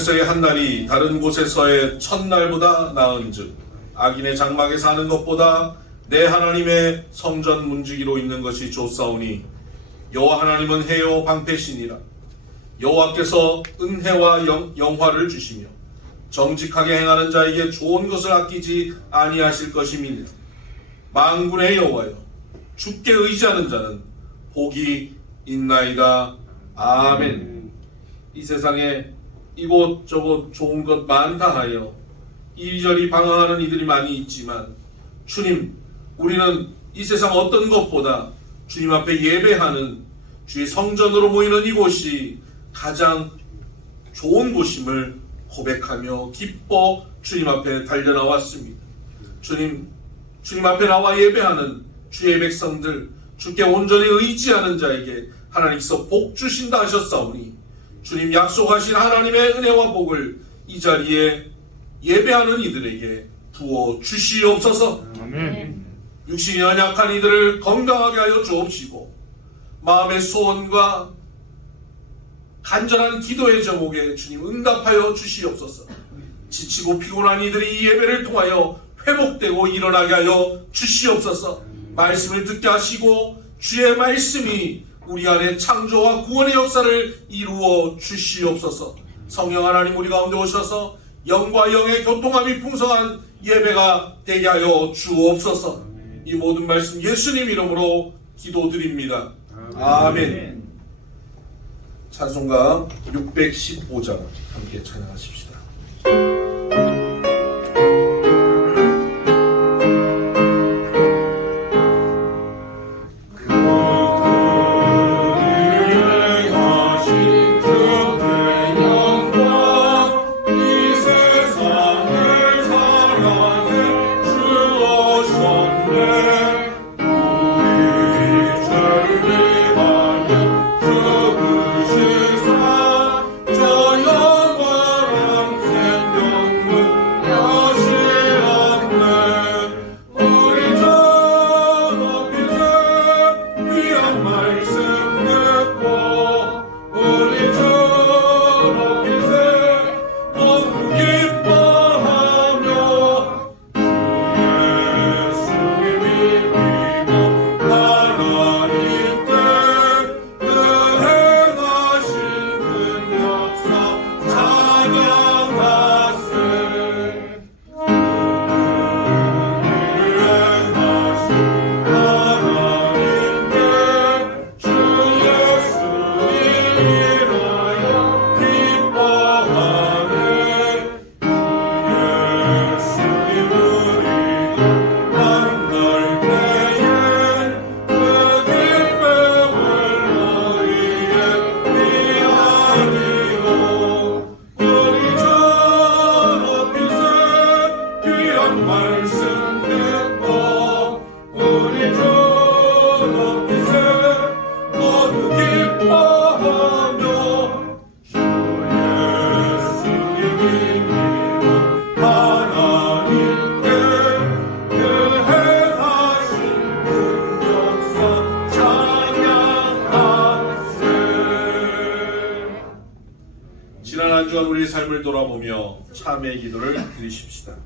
곳에서의 한 날이 다른 곳에서의 첫날보다 나은즉 악인의 장막에 사는 것보다 내 하나님의 성전 문지기로 있는 것이 좋사오니 여호와 하나님은 해요 방패시니라. 여호와께서 은혜와 영화를 주시며 정직하게 행하는 자에게 좋은 것을 아끼지 아니하실 것임이니라. 만군의 여호와여, 주께 의지하는 자는 복이 있나이다. 아멘. 이 세상에 이곳저곳 좋은 것 많다 하여 이리저리 방황하는 이들이 많이 있지만 주님, 우리는 이 세상 어떤 것보다 주님 앞에 예배하는 주의 성전으로 모이는 이곳이 가장 좋은 곳임을 고백하며 기뻐 주님 앞에 달려나왔습니다. 주님 앞에 나와 예배하는 주의 백성들, 주께 온전히 의지하는 자에게 하나님께서 복 주신다 하셨사오니 주님 약속하신 하나님의 은혜와 복을 이 자리에 예배하는 이들에게 부어 주시옵소서. 아멘. 육신이 연약한 이들을 건강하게 하여 주옵시고 마음의 소원과 간절한 기도의 제목에 주님 응답하여 주시옵소서. 지치고 피곤한 이들이 이 예배를 통하여 회복되고 일어나게 하여 주시옵소서. 말씀을 듣게 하시고 주의 말씀이 우리 안에 창조와 구원의 역사를 이루어 주시옵소서. 성령 하나님 우리 가운데 오셔서 영과 영의 교통함이 풍성한 예배가 되게 하여 주옵소서. 이 모든 말씀 예수님 이름으로 기도드립니다. 아멘. 찬송가 615장 함께 찬양하십시다. 지난 한 주간 우리의 삶을 돌아보며 참회의 기도를 드리십시다.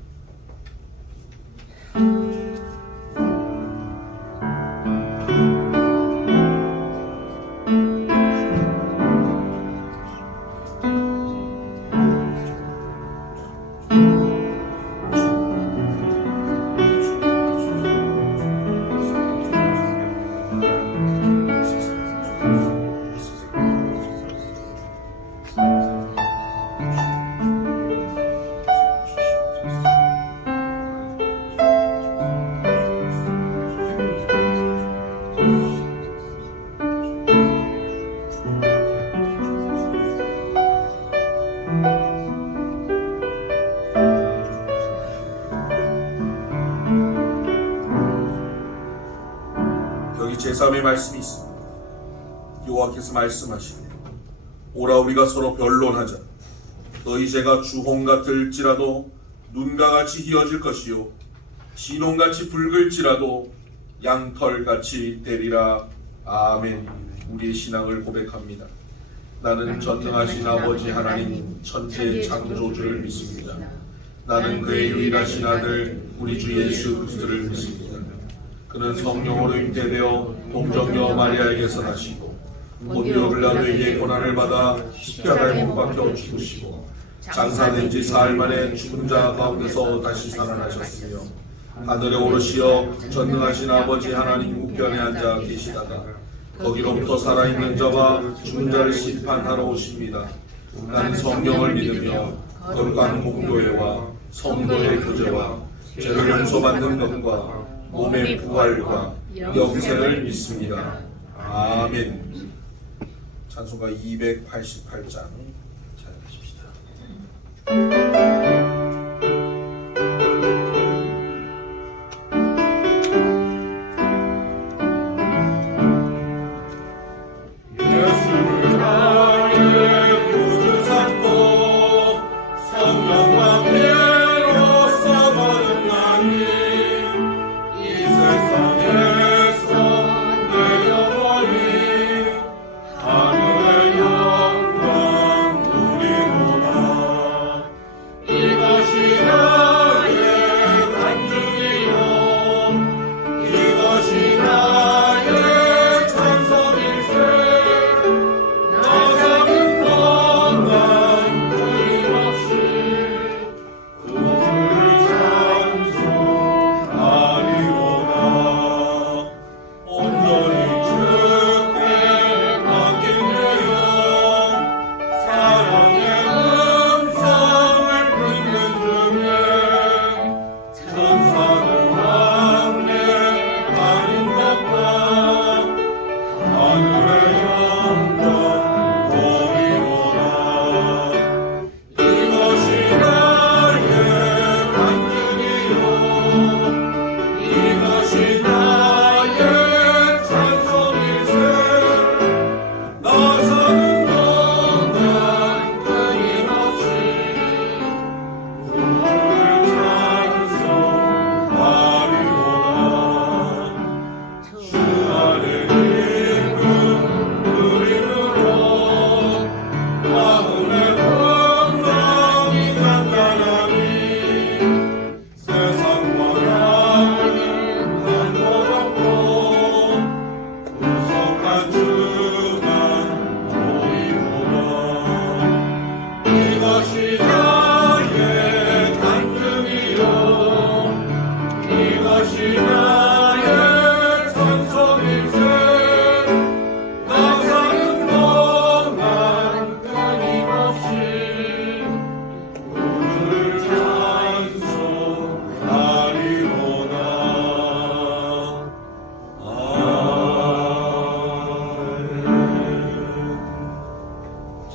여기 제3의 말씀이 있습니다. 여호와께서 말씀하시되 오라 우리가 서로 변론하자. 너희 죄가 주홍 같을지라도 눈과 같이 희어질 것이요 진홍같이 붉을지라도 양털같이 되리라. 아멘. 우리의 신앙을 고백합니다. 나는 전능하신 아버지 하나님 천지의 창조주를 믿습니다. 나는 그의 유일하신 아들 우리 주 예수 그리스도를 믿습니다. 그는 성령으로 잉태되어 동정녀 마리아에게서 나시고 본디오 빌라도에게 고난을 받아 십자가에 못 박혀 죽으시고 장사된 지 사흘 만에 죽은 자 가운데서 다시 살아나셨으며 하늘에 오르시어 전능하신 아버지 하나님 우편에 앉아 계시다가 거기로부터 살아있는 자와 죽은 자를 심판하러 오십니다. 나는 성령을 믿으며 거룩한 공교회와 성도의 교제와 죄를 용서받는 것과 몸의 부활과 영생을 믿습니다. 아멘. 찬송가 288장 찬양하십시다.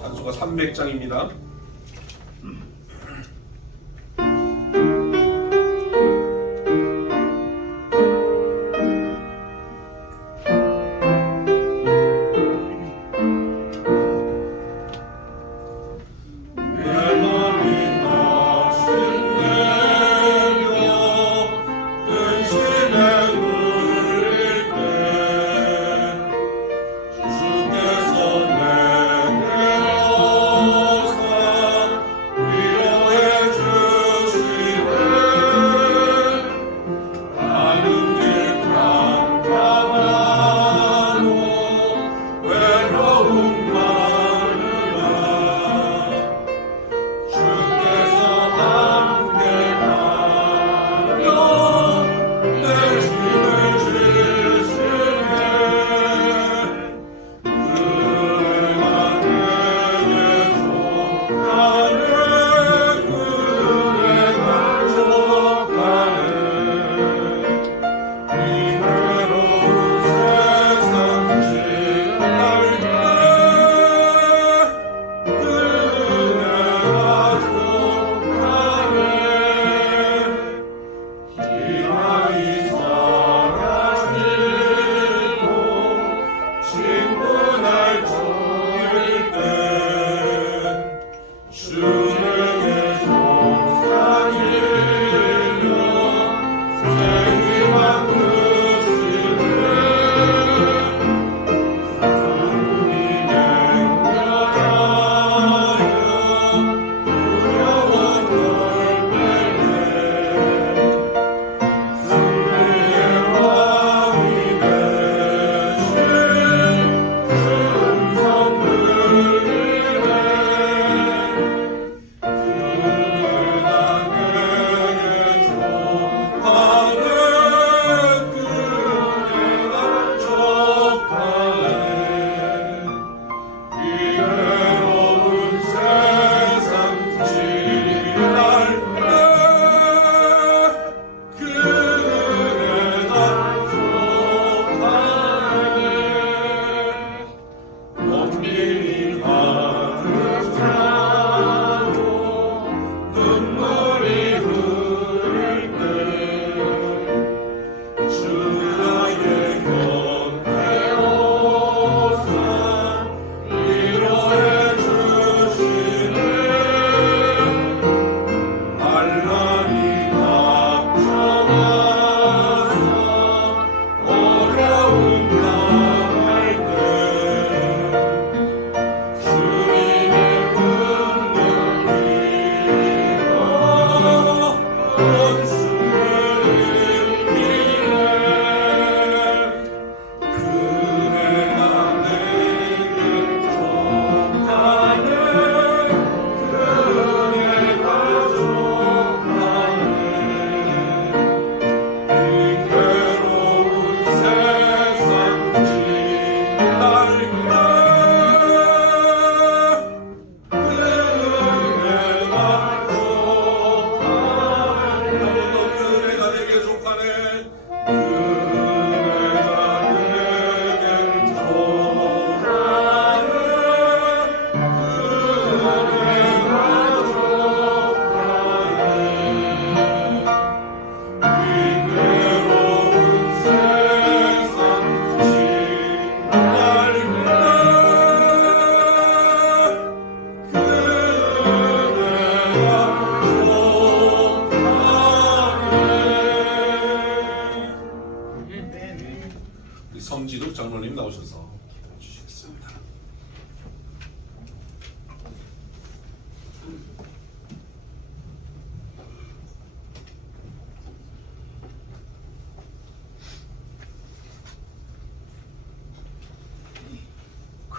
찬송가 300장입니다. 주께서 내게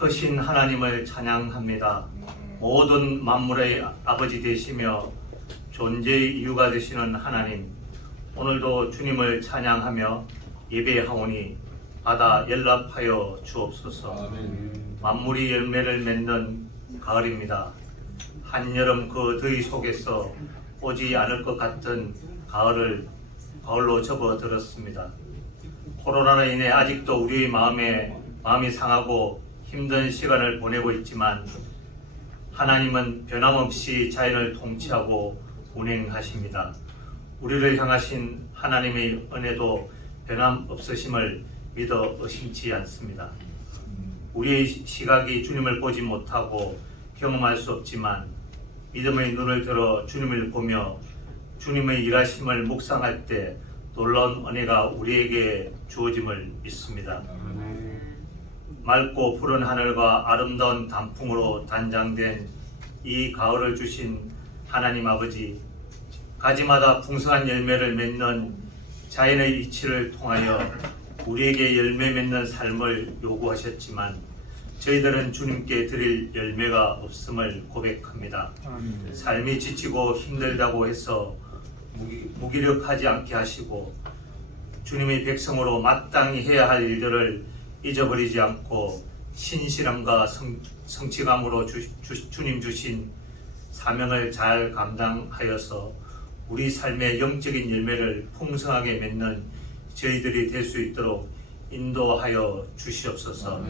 크신 하나님을 찬양합니다. 모든 만물의 아버지 되시며 존재의 이유가 되시는 하나님, 오늘도 주님을 찬양하며 예배하오니 받아 연락하여 주옵소서. 만물이 열매를 맺는 가을입니다. 한여름 그 더위 속에서 오지 않을 것 같은 가을로 접어들었습니다. 코로나로 인해 아직도 우리의 마음이 상하고 힘든 시간을 보내고 있지만 하나님은 변함없이 자연을 통치하고 운행하십니다. 우리를 향하신 하나님의 은혜도 변함없으심을 믿어 의심치 않습니다. 우리의 시각이 주님을 보지 못하고 경험할 수 없지만 믿음의 눈을 들어 주님을 보며 주님의 일하심을 묵상할 때 놀라운 은혜가 우리에게 주어짐을 믿습니다. 맑고 푸른 하늘과 아름다운 단풍으로 단장된 이 가을을 주신 하나님 아버지, 가지마다 풍성한 열매를 맺는 자연의 이치를 통하여 우리에게 열매 맺는 삶을 요구하셨지만 저희들은 주님께 드릴 열매가 없음을 고백합니다. 삶이 지치고 힘들다고 해서 무기력하지 않게 하시고 주님의 백성으로 마땅히 해야 할 일들을 잊어버리지 않고 신실함과 성취감으로 주님 주신 사명을 잘 감당하여서 우리 삶의 영적인 열매를 풍성하게 맺는 저희들이 될 수 있도록 인도하여 주시옵소서.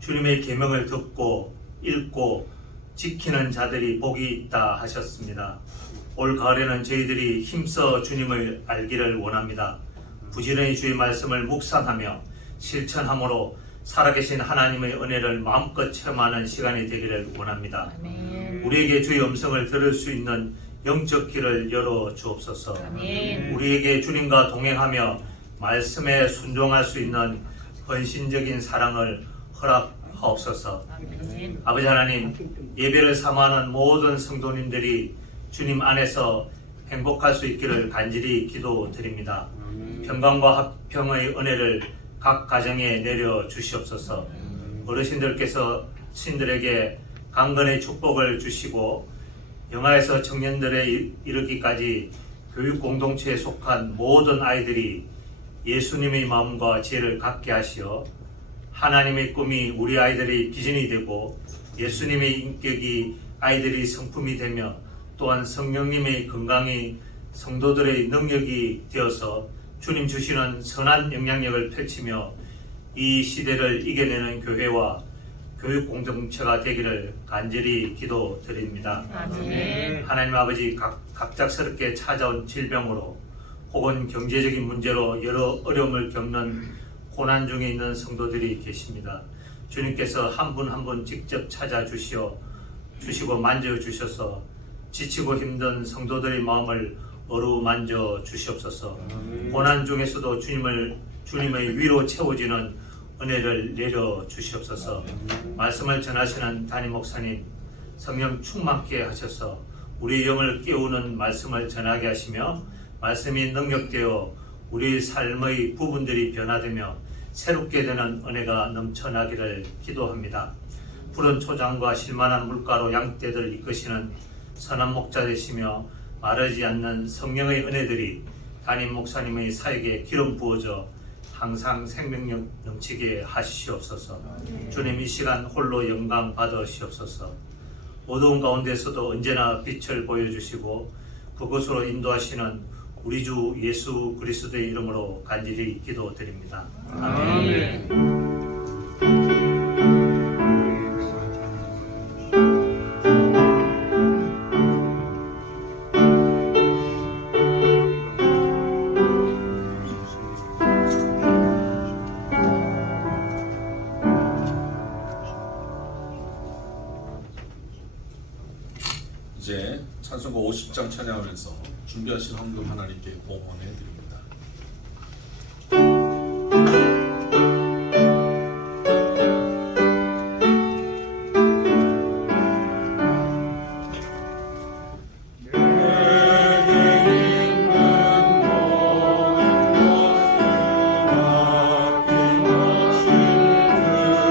주님의 계명을 듣고 읽고 지키는 자들이 복이 있다 하셨습니다. 올 가을에는 저희들이 힘써 주님을 알기를 원합니다. 부지런히 주의 말씀을 묵상하며 실천함으로 살아계신 하나님의 은혜를 마음껏 체험하는 시간이 되기를 원합니다. 아멘. 우리에게 주의 음성을 들을 수 있는 영적 길을 열어 주옵소서. 아멘. 우리에게 주님과 동행하며 말씀에 순종할 수 있는 헌신적인 사랑을 허락하옵소서. 아멘. 아버지 하나님, 예배를 삼아하는 모든 성도님들이 주님 안에서 행복할 수 있기를 간절히 기도드립니다. 평강과 화평의 은혜를 각 가정에 내려 주시옵소서. 어르신들께서 신들에게 강건의 축복을 주시고 영아에서 청년들에 이르기까지 교육 공동체에 속한 모든 아이들이 예수님의 마음과 지혜를 갖게 하시어 하나님의 꿈이 우리 아이들의 비전이 되고 예수님의 인격이 아이들의 성품이 되며 또한 성령님의 건강이 성도들의 능력이 되어서 주님 주시는 선한 영향력을 펼치며 이 시대를 이겨내는 교회와 교육 공동체가 되기를 간절히 기도드립니다. 아멘. 하나님 아버지, 갑작스럽게 찾아온 질병으로 혹은 경제적인 문제로 여러 어려움을 겪는 고난 중에 있는 성도들이 계십니다. 주님께서 한 분 한 분 직접 찾아주시고 만져주셔서 지치고 힘든 성도들의 마음을 어루만져 주시옵소서. 고난 중에서도 주님의 위로 채워지는 은혜를 내려 주시옵소서. 말씀을 전하시는 담임 목사님, 성령 충만케 하셔서 우리 영을 깨우는 말씀을 전하게 하시며 말씀이 능력되어 우리 삶의 부분들이 변화되며 새롭게 되는 은혜가 넘쳐나기를 기도합니다. 푸른 초장과 실만한 물가로 양떼들 이끄시는 선한 목자 되시며 마르지 않는 성령의 은혜들이 담임 목사님의 사역에 기름 부어져 항상 생명력 넘치게 하시옵소서. 주님, 이 시간 홀로 영광 받으시옵소서. 어두운 가운데서도 언제나 빛을 보여주시고 그곳으로 인도하시는 우리 주 예수 그리스도의 이름으로 간절히 기도드립니다. 아멘. 이제 찬송가 50장 찬양하면서 준비하신 헌금 하나님께 봉헌해 드립니다. 내게 있는 모든 것을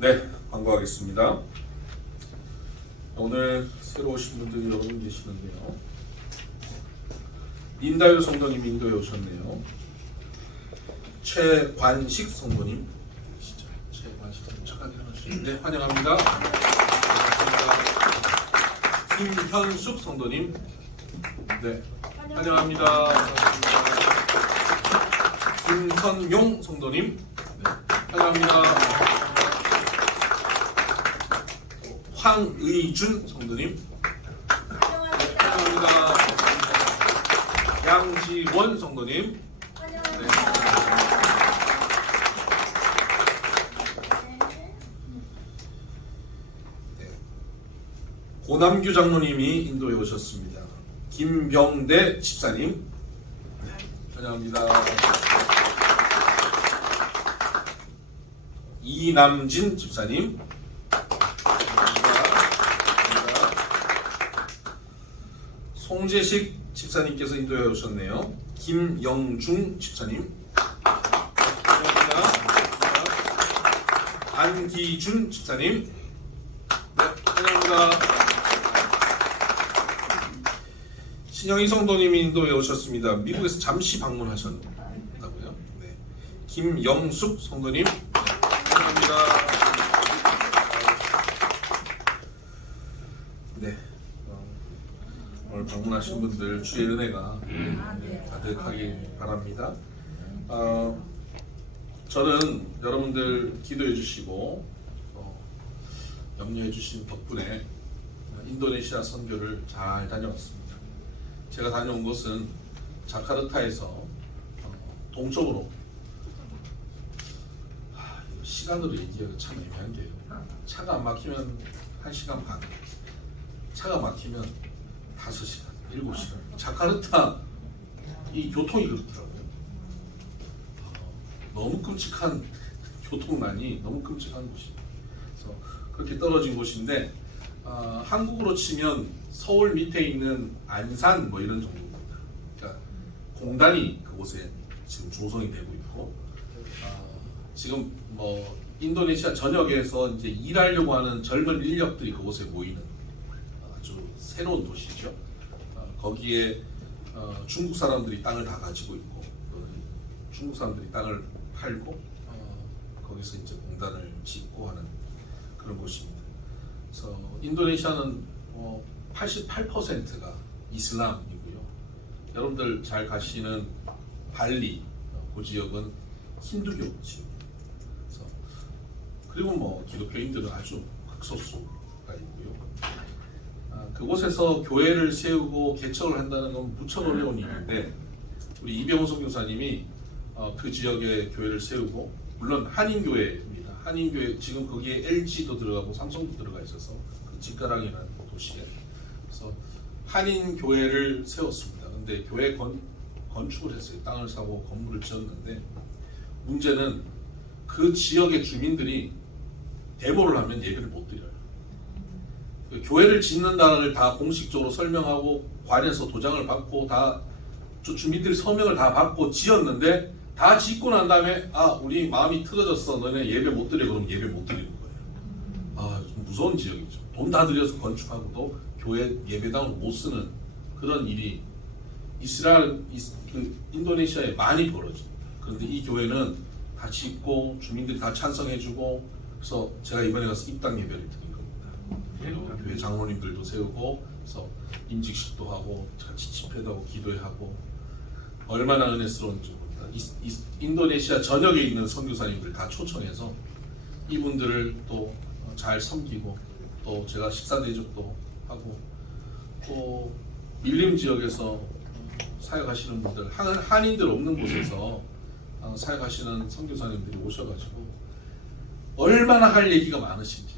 네, 광고하겠습니다. 오늘 새로 오신 분들이 여러 분 계시는데요. 인다요 성도님 인도에 오셨네요. 최관식 성도님, 진짜 최관식 성도님 착하게 하시는데 환영합니다. 김현숙 성도님, 네, 환영합니다. 김선용 성도님, 네, 환영합니다. 황의준 성도님, 네, 환영합니다. 양지원 성도님, 네. 네. 고남규 장로님이 인도에 오셨습니다. 김병대 집사님, 네, 환영합니다. 이남진 집사님, 송재식 집사님께서 인도에 오셨네요. 김영중 집사님, 환영합니다. 안기준 집사님, 네, 환영합니다. 신영희 성도님이 인도에 오셨습니다. 미국에서 잠시 방문하셨다고요. 네. 김영숙 성도님, 환영합니다. 네. 오늘 방문하신 분들 주의 은혜가 가득하길 바랍니다. 저는 여러분들 기도해 주시고 염려해 주신 덕분에 인도네시아 선교를 잘 다녀왔습니다. 제가 다녀온 곳은 자카르타에서 동쪽으로, 시간으로 얘기하기가 참 애매한 게요. 차가 안 막히면 1시간 반, 차가 막히면 5시간, 7시간. 자카르타 이 교통이 그렇더라고요. 너무 끔찍한 교통난이 너무 끔찍한 곳입니다. 그래서 그렇게 떨어진 곳인데 한국으로 치면 서울 밑에 있는 안산 뭐 이런 정도입니다. 그러니까 공단이 그곳에 지금 조성이 되고 있고 지금 뭐 인도네시아 전역에서 이제 일하려고 하는 젊은 인력들이 그곳에 모이는 아주 새로운 도시죠. 거기에 중국 사람들이 땅을 다 가지고 있고 중국 사람들이 땅을 팔고 거기서 이제 공단을 짓고 하는 그런 곳입니다. 그래서 인도네시아는 88%가 이슬람이고요. 여러분들 잘 가시는 발리 그 지역은 힌두교 지역입니다. 그래서 그리고 뭐 기독교인들은 아주 극소수가 있고요. 그곳에서 교회를 세우고 개척을 한다는 건 무척 어려운 일인데 우리 이병호 선교사님이 그 지역에 교회를 세우고, 물론 한인교회입니다. 한인교회 지금 거기에 LG도 들어가고 삼성도 들어가 있어서 그 직가랑이라는 도시에, 그래서 한인교회를 세웠습니다. 근데 교회 건축을 했어요. 땅을 사고 건물을 지었는데 문제는 그 지역의 주민들이 데모를 하면 예배를 못 드려요. 교회를 짓는다는 다 공식적으로 설명하고 관에서 도장을 받고 다 주민들이 서명을 다 받고 지었는데 다 짓고 난 다음에 우리 마음이 틀어졌어, 너네 예배 못 드려, 그러면 예배 못 드리는 거예요. 좀 무서운 지역이죠. 돈 다 들여서 건축하고도 교회 예배당을 못 쓰는 그런 일이 인도네시아에 많이 벌어집니다. 그런데 이 교회는 다 짓고 주민들이 다 찬성해주고, 그래서 제가 이번에 가서 입당 예배를 드린 겁니다. 교회 장로님들도 세우고, 그래서 임직식도 하고 같이 집회도 하고 기도하고, 얼마나 은혜스러운지 모릅니다. 인도네시아 전역에 있는 선교사님들 다 초청해서 이분들을 또 잘 섬기고, 또 제가 식사 대접도 하고, 또 밀림 지역에서 사역하시는 분들, 한인들 없는 곳에서 사역하시는 선교사님들이 오셔가지고 얼마나 할 얘기가 많으신지,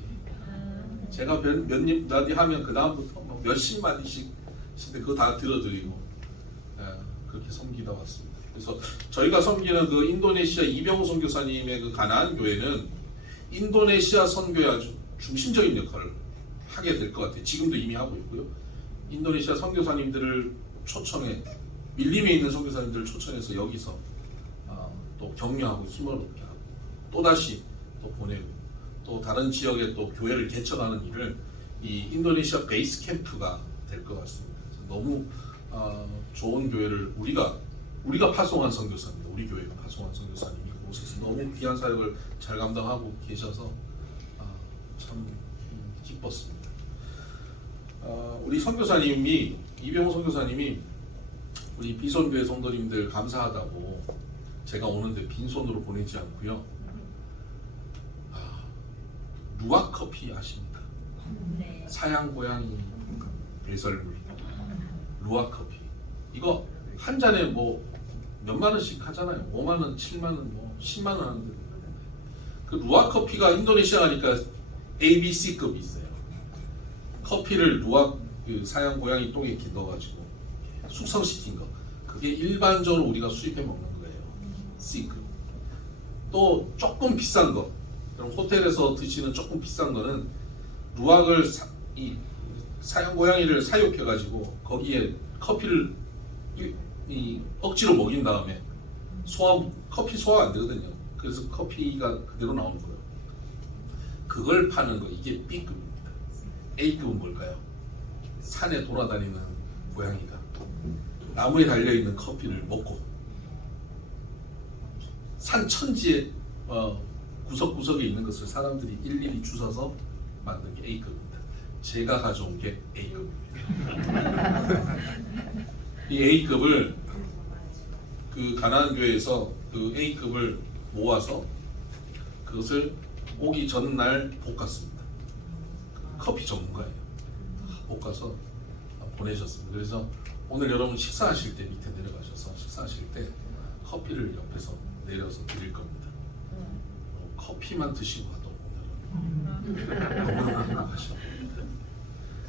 제가 몇 마디 하면 그 다음부터 몇십 마디씩 근데 그거 다 들어드리고 그렇게 섬기다 왔습니다. 그래서 저희가 섬기는 그 인도네시아 이병호 선교사님의 그 가나안 교회는 인도네시아 선교에 아주 중심적인 역할을 하게 될 것 같아요. 지금도 이미 하고 있고요. 인도네시아 선교사님들을 초청해 밀림에 있는 선교사님들 초청해서 여기서 또 격려하고 힘을 얻게 하고 또 다시 또 보내고 또 다른 지역에 또 교회를 개척하는 일을 이 인도네시아 베이스 캠프가 될 것 같습니다. 너무 좋은 교회를 우리가 파송한 선교사입니다. 우리 교회가 파송한 선교사님이 그곳에서 너무 귀한 사역을 잘 감당하고 계셔서 참 기뻤습니다. 우리 선교사님이 이병호 선교사님이 우리 비손교회 성도님들 감사하다고 제가 오는데 빈손으로 보내지 않고요. 루아 커피 아십니까? 네. 사양 고양이 배설물 루아 커피 이거 한 잔에 뭐 몇만 원씩 하잖아요. 5만 원, 7만 원, 뭐 10만 원 하는데 그 루아 커피가 인도네시아니까 ABC급이 있어요. 커피를 루아 그 사양 고양이 똥에 이렇게 넣어가지고 숙성시킨 거 그게 일반적으로 우리가 수입해 먹는 거예요. C급. 또 조금 비싼 거 그럼 호텔에서 드시는 조금 비싼 거는 루악을 사양 고양이를 사육해가지고 거기에 커피를 억지로 먹인 다음에 커피 소화 안 되거든요. 그래서 커피가 그대로 나오는 거예요. 그걸 파는 거 이게 B급입니다. A급은 뭘까요? 산에 돌아다니는 고양이가 나무에 달려있는 커피를 먹고 산 천지에 구석구석에 있는 것을 사람들이 일일이 주워서 만든 게 A급입니다. 제가 가져온 게 A급입니다. 이 A급을 그 가나안 교회에서 그 A급을 모아서 그것을 오기 전날 볶았습니다. 커피 전문가예요. 볶아서 보내셨습니다. 그래서 오늘 여러분 식사하실 때 밑에 내려가셔서 식사하실 때 커피를 옆에서 내려서 드릴 겁니다. 커피만 드시고 가도 오늘은 너무너무 행복하실 겁니다.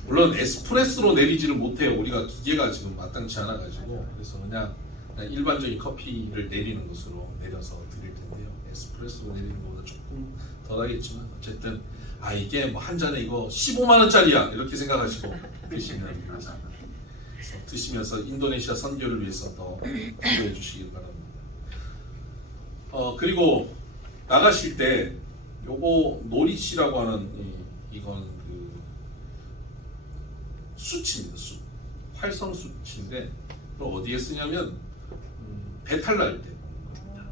물론 에스프레소로 내리지를 못해요. 우리가 기계가 지금 마땅치 않아가지고 그래서 그냥 일반적인 커피를 내리는 것으로 내려서 드릴 텐데요. 에스프레소로 내리는 것보다 조금 덜하겠지만 어쨌든 이게 뭐 한 잔에 이거 15만 원짜리야 이렇게 생각하시고 드시면 되겠습니다. 그래서 드시면서 인도네시아 선교를 위해서 더 기도해 주시길 바랍니다. 그리고 나가실 때 요거 노리치라고 하는 이건 그 수치입니다. 수 활성 수치인데 어디에 쓰냐면 배탈 날 때 먹는 겁니다.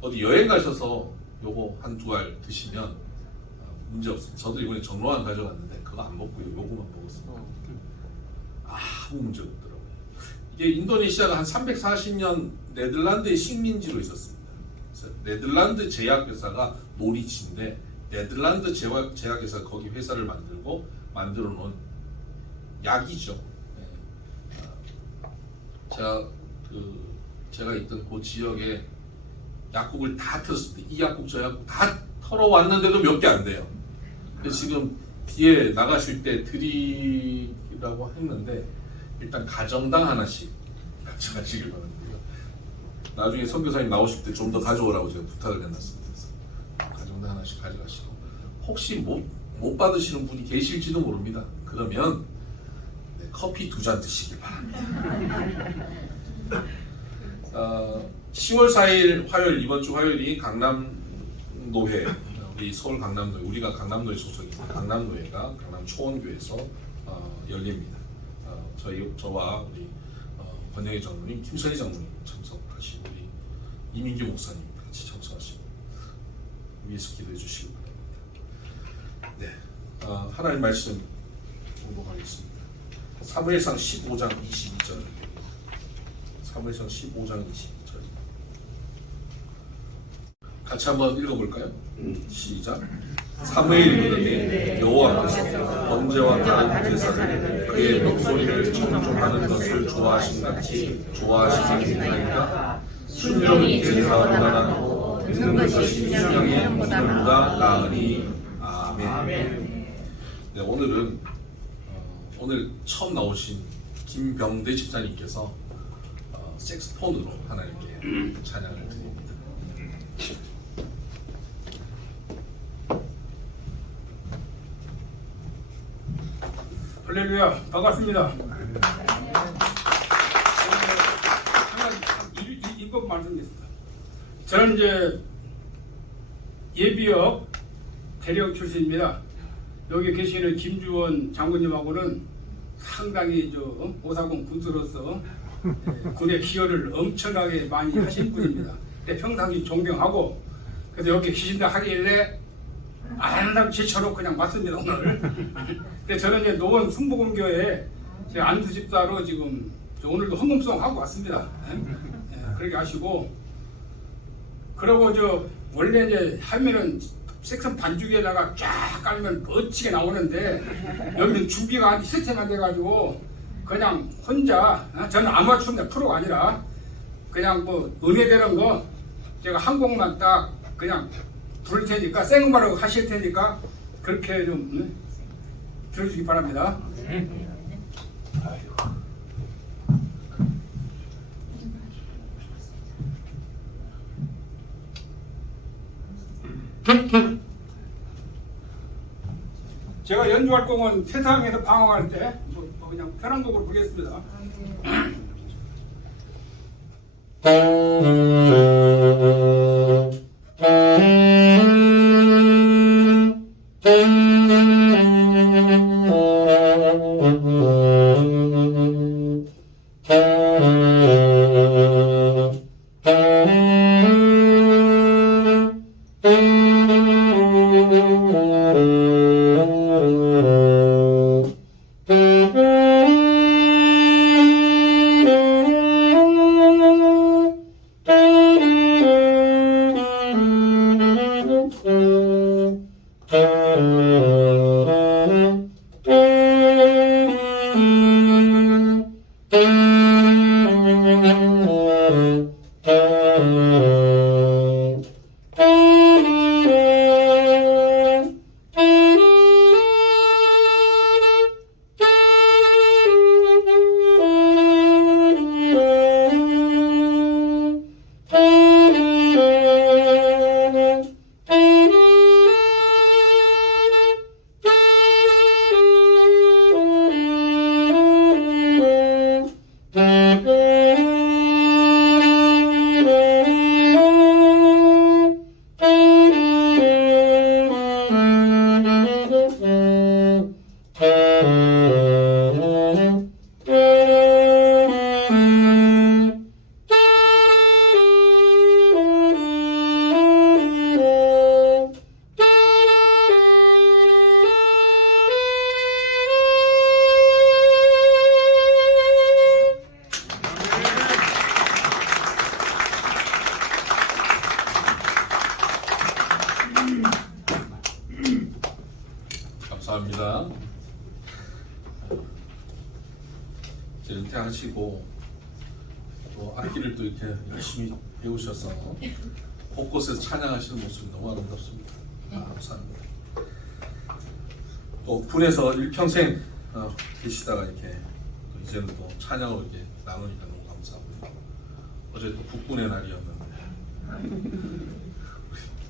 어디 여행 가셔서 요거 한두 알 드시면 문제 없어요. 저도 이번에 정로안 가져갔는데 그거 안 먹고요. 요거만 먹었습니다. 아무 문제 없더라고요. 이게 인도네시아가 한 340년 네덜란드의 식민지로 있었습니다. 그래서 네덜란드 제약회사가 노리치인데 네덜란드 제약회사가 거기 회사를 만들고 만들어 놓은 약이죠. 제가 있던 그 지역에 약국을 다 털었습니다. 이 약국 저 약국 다 털어왔는데도 몇 개 안 돼요. 그래서 지금 뒤에 나가실 때 드리라고 했는데 일단 가정당 하나씩 가져가시길 바랍니다. 나중에 선교사님 나오실 때 좀 더 가져오라고 제가 부탁을 해놨습니다. 그래서 가정당 하나씩 가져가시고 혹시 못 받으시는 분이 계실지도 모릅니다. 그러면 커피 2잔 드시길 바랍니다. 10월 4일 화요일 이번 주 화요일이 강남노회 우리 서울 강남노회 우리가 강남노회 소속입니다. 강남노회가 강남 초원교에서 열립니다. 저와 우리 권영희 장로님, 김선희 장로님 참석하시고 우리 이민규 목사님 같이 참석하시고 위에서 기도해 주시기 바랍니다. 네, 하나님 말씀 공독하겠습니다. 사무엘상 15장 22절 사무엘상 15장 22절 같이 한번 읽어볼까요? 시작. 사무엘이 이르되 여호와께서 번제와 다른 제사를 그의 목소리를 청종하는 것을 좋아하신 같이 좋아하시겠나이까. 순종이 제사보다 낫고 듣는 것이 심령의 기름보다 나으니. 아멘. 네, 오늘 처음 나오신 김병대 집사님께서 색스폰으로 하나님께 찬양을 드립니다. 할렐루야, 반갑습니다. 말씀드리겠습니다. 저는 이제 예비역 대령 출신입니다. 여기 계시는 김주원 장군님하고는 상당히 오사공 군수로서 군의 기여를 엄청나게 많이 하신 분입니다. 평상시 존경하고, 그래서 여기 계신다 하길래 안다고 제쳐놓고 그냥 왔습니다 오늘. 근데 저는 이제 노원 승복음교회 제가 안수 집사로 지금 오늘도 헌금송 하고 왔습니다. 그렇게 하시고, 그리고 원래 이제 하면은 색선 반죽에다가 쫙 깔면 멋지게 나오는데 여기는 준비가 아직 시스템 안 돼가지고 그냥 혼자, 저는 아마추어인데 프로가 아니라 그냥 은혜되는 거 제가 한 곡만 딱 그냥 부를 테니까 생음바로 하실 테니까 그렇게 좀 들어주시기 바랍니다. 제가 연주할 곡은 세상에서 방황할 때 그냥 편한 곡으로 부르겠습니다. 감사합니다. 이제 은퇴하시고 또 악기를 또 이렇게 열심히 배우셔서 곳곳에서 찬양하시는 모습이 너무 아름답습니다. 감사합니다. 또 분에서 일평생 계시다가 이렇게 또 이제는 또 찬양으로 이렇게 나누니까 너무 감사하고요. 어제 또 국군의 날이었는데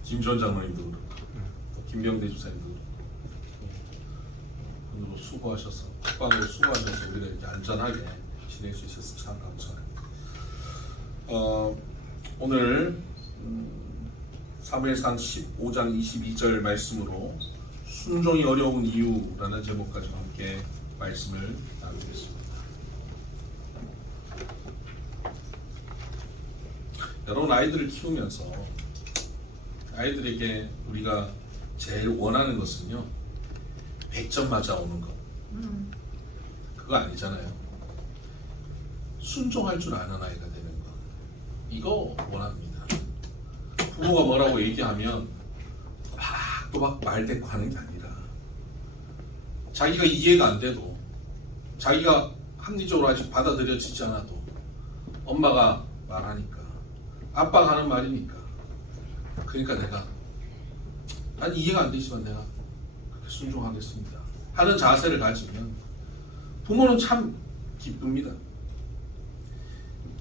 김전 장로님도 그렇고 또 김병대 주사님도 그렇고 오늘 수고하셔서 국방으로 수고하셔서 우리가 이렇게 안전하게 지낼 수 있어서 참 감사합니다. 오늘 사무엘상 15장 22절 말씀으로 순종이 어려운 이유라는 제목 가지고 함께 말씀을 나누겠습니다. 여러분, 아이들을 키우면서 아이들에게 우리가 제일 원하는 것은요, 100점 맞아오는 것. 그거 아니잖아요. 순종할 줄 아는 아이가 되는 것. 이거 원합니다. 부모가 뭐라고 얘기하면 또막 말대꾸 하는 게 아니라 자기가 이해가 안 돼도, 자기가 합리적으로 아직 받아들여지지 않아도 엄마가 말하니까, 아빠가 하는 말이니까, 그러니까 난 이해가 안 되지만 내가 그렇게 순종하겠습니다 하는 자세를 가지면 부모는 참 기쁩니다.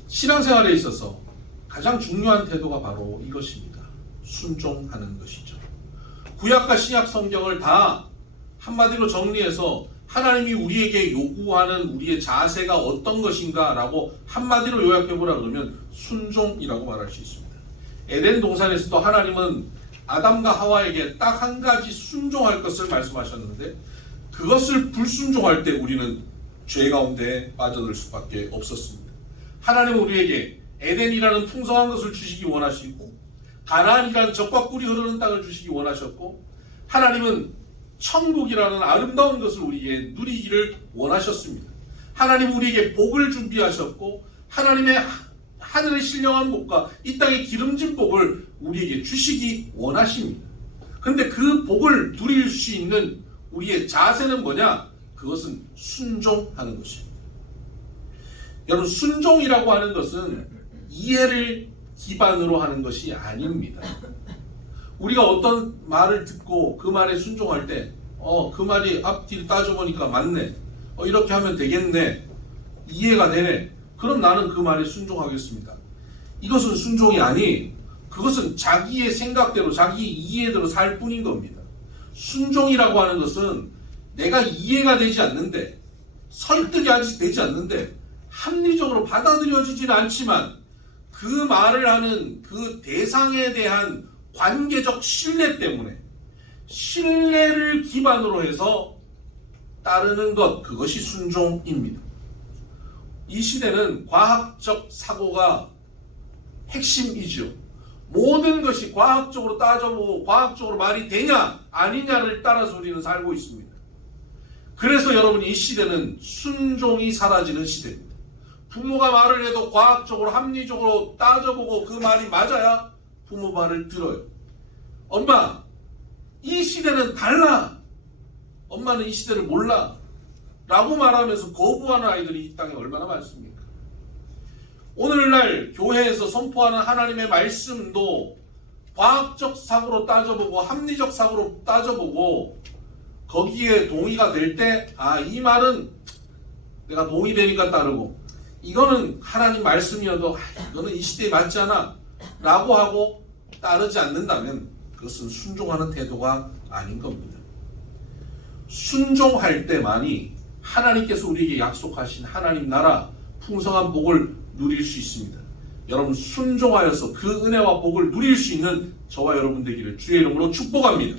신앙생활에 있어서 가장 중요한 태도가 바로 이것입니다. 순종하는 것이죠. 구약과 신약 성경을 다 한마디로 정리해서 하나님이 우리에게 요구하는 우리의 자세가 어떤 것인가 라고 한마디로 요약해보라 그러면 순종이라고 말할 수 있습니다. 에덴 동산에서도 하나님은 아담과 하와에게 딱 한 가지 순종할 것을 말씀하셨는데 그것을 불순종할 때 우리는 죄 가운데 빠져들 수밖에 없었습니다. 하나님은 우리에게 에덴이라는 풍성한 것을 주시기 원하시고 가나안이라는 젖과 꿀이 흐르는 땅을 주시기 원하셨고 하나님은 천국이라는 아름다운 것을 우리에게 누리기를 원하셨습니다. 하나님은 우리에게 복을 준비하셨고 하나님의 하늘의 신령한 복과 이 땅의 기름진 복을 우리에게 주시기 원하십니다. 그런데 그 복을 누릴 수 있는 우리의 자세는 뭐냐? 그것은 순종하는 것입니다. 여러분, 순종이라고 하는 것은 이해를 기반으로 하는 것이 아닙니다. 우리가 어떤 말을 듣고 그 말에 순종할 때 그 말이 앞뒤를 따져보니까 맞네, 이렇게 하면 되겠네, 이해가 되네, 그럼 나는 그 말에 순종하겠습니다. 이것은 순종이 아니, 그것은 자기의 생각대로 자기 이해대로 살 뿐인 겁니다. 순종이라고 하는 것은 내가 이해가 되지 않는데, 설득이 아직 되지 않는데, 합리적으로 받아들여지지는 않지만 그 말을 하는 그 대상에 대한 관계적 신뢰 때문에 신뢰를 기반으로 해서 따르는 것, 그것이 순종입니다. 이 시대는 과학적 사고가 핵심이죠. 모든 것이 과학적으로 따져보고 과학적으로 말이 되냐 아니냐를 따라서 우리는 살고 있습니다. 그래서 여러분, 이 시대는 순종이 사라지는 시대입니다. 부모가 말을 해도 과학적으로 합리적으로 따져보고 그 말이 맞아야 부모 말을 들어요. 엄마, 이 시대는 달라, 엄마는 이 시대를 몰라 라고 말하면서 거부하는 아이들이 이 땅에 얼마나 많습니까? 오늘날 교회에서 선포하는 하나님의 말씀도 과학적 사고로 따져보고 합리적 사고로 따져보고 거기에 동의가 될 때 이 말은 내가 동의되니까 따르고 이거는 하나님 말씀이어도 이거는 이 시대에 맞지 않아 라고 하고 따르지 않는다면 그것은 순종하는 태도가 아닌 겁니다. 순종할 때만이 하나님께서 우리에게 약속하신 하나님 나라 풍성한 복을 누릴 수 있습니다. 여러분, 순종하여서 그 은혜와 복을 누릴 수 있는 저와 여러분 되기를 주의 이름으로 축복합니다.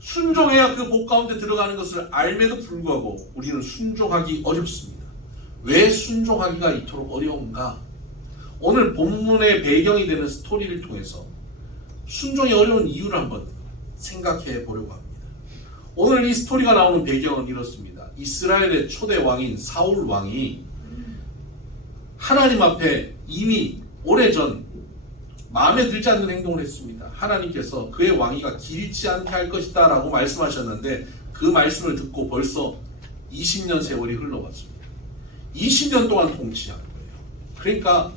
순종해야 그 복 가운데 들어가는 것을 알매도 불구하고 우리는 순종하기 어렵습니다. 왜 순종하기가 이토록 어려운가? 오늘 본문의 배경이 되는 스토리를 통해서 순종이 어려운 이유를 한번 생각해 보려고 합니다. 오늘 이 스토리가 나오는 배경은 이렇습니다. 이스라엘의 초대 왕인 사울 왕이 하나님 앞에 이미 오래전 마음에 들지 않는 행동을 했습니다. 하나님께서 그의 왕위가 길지 않게 할 것이다 라고 말씀하셨는데 그 말씀을 듣고 벌써 20년 세월이 흘러갔습니다. 20년 동안 통치한 거예요. 그러니까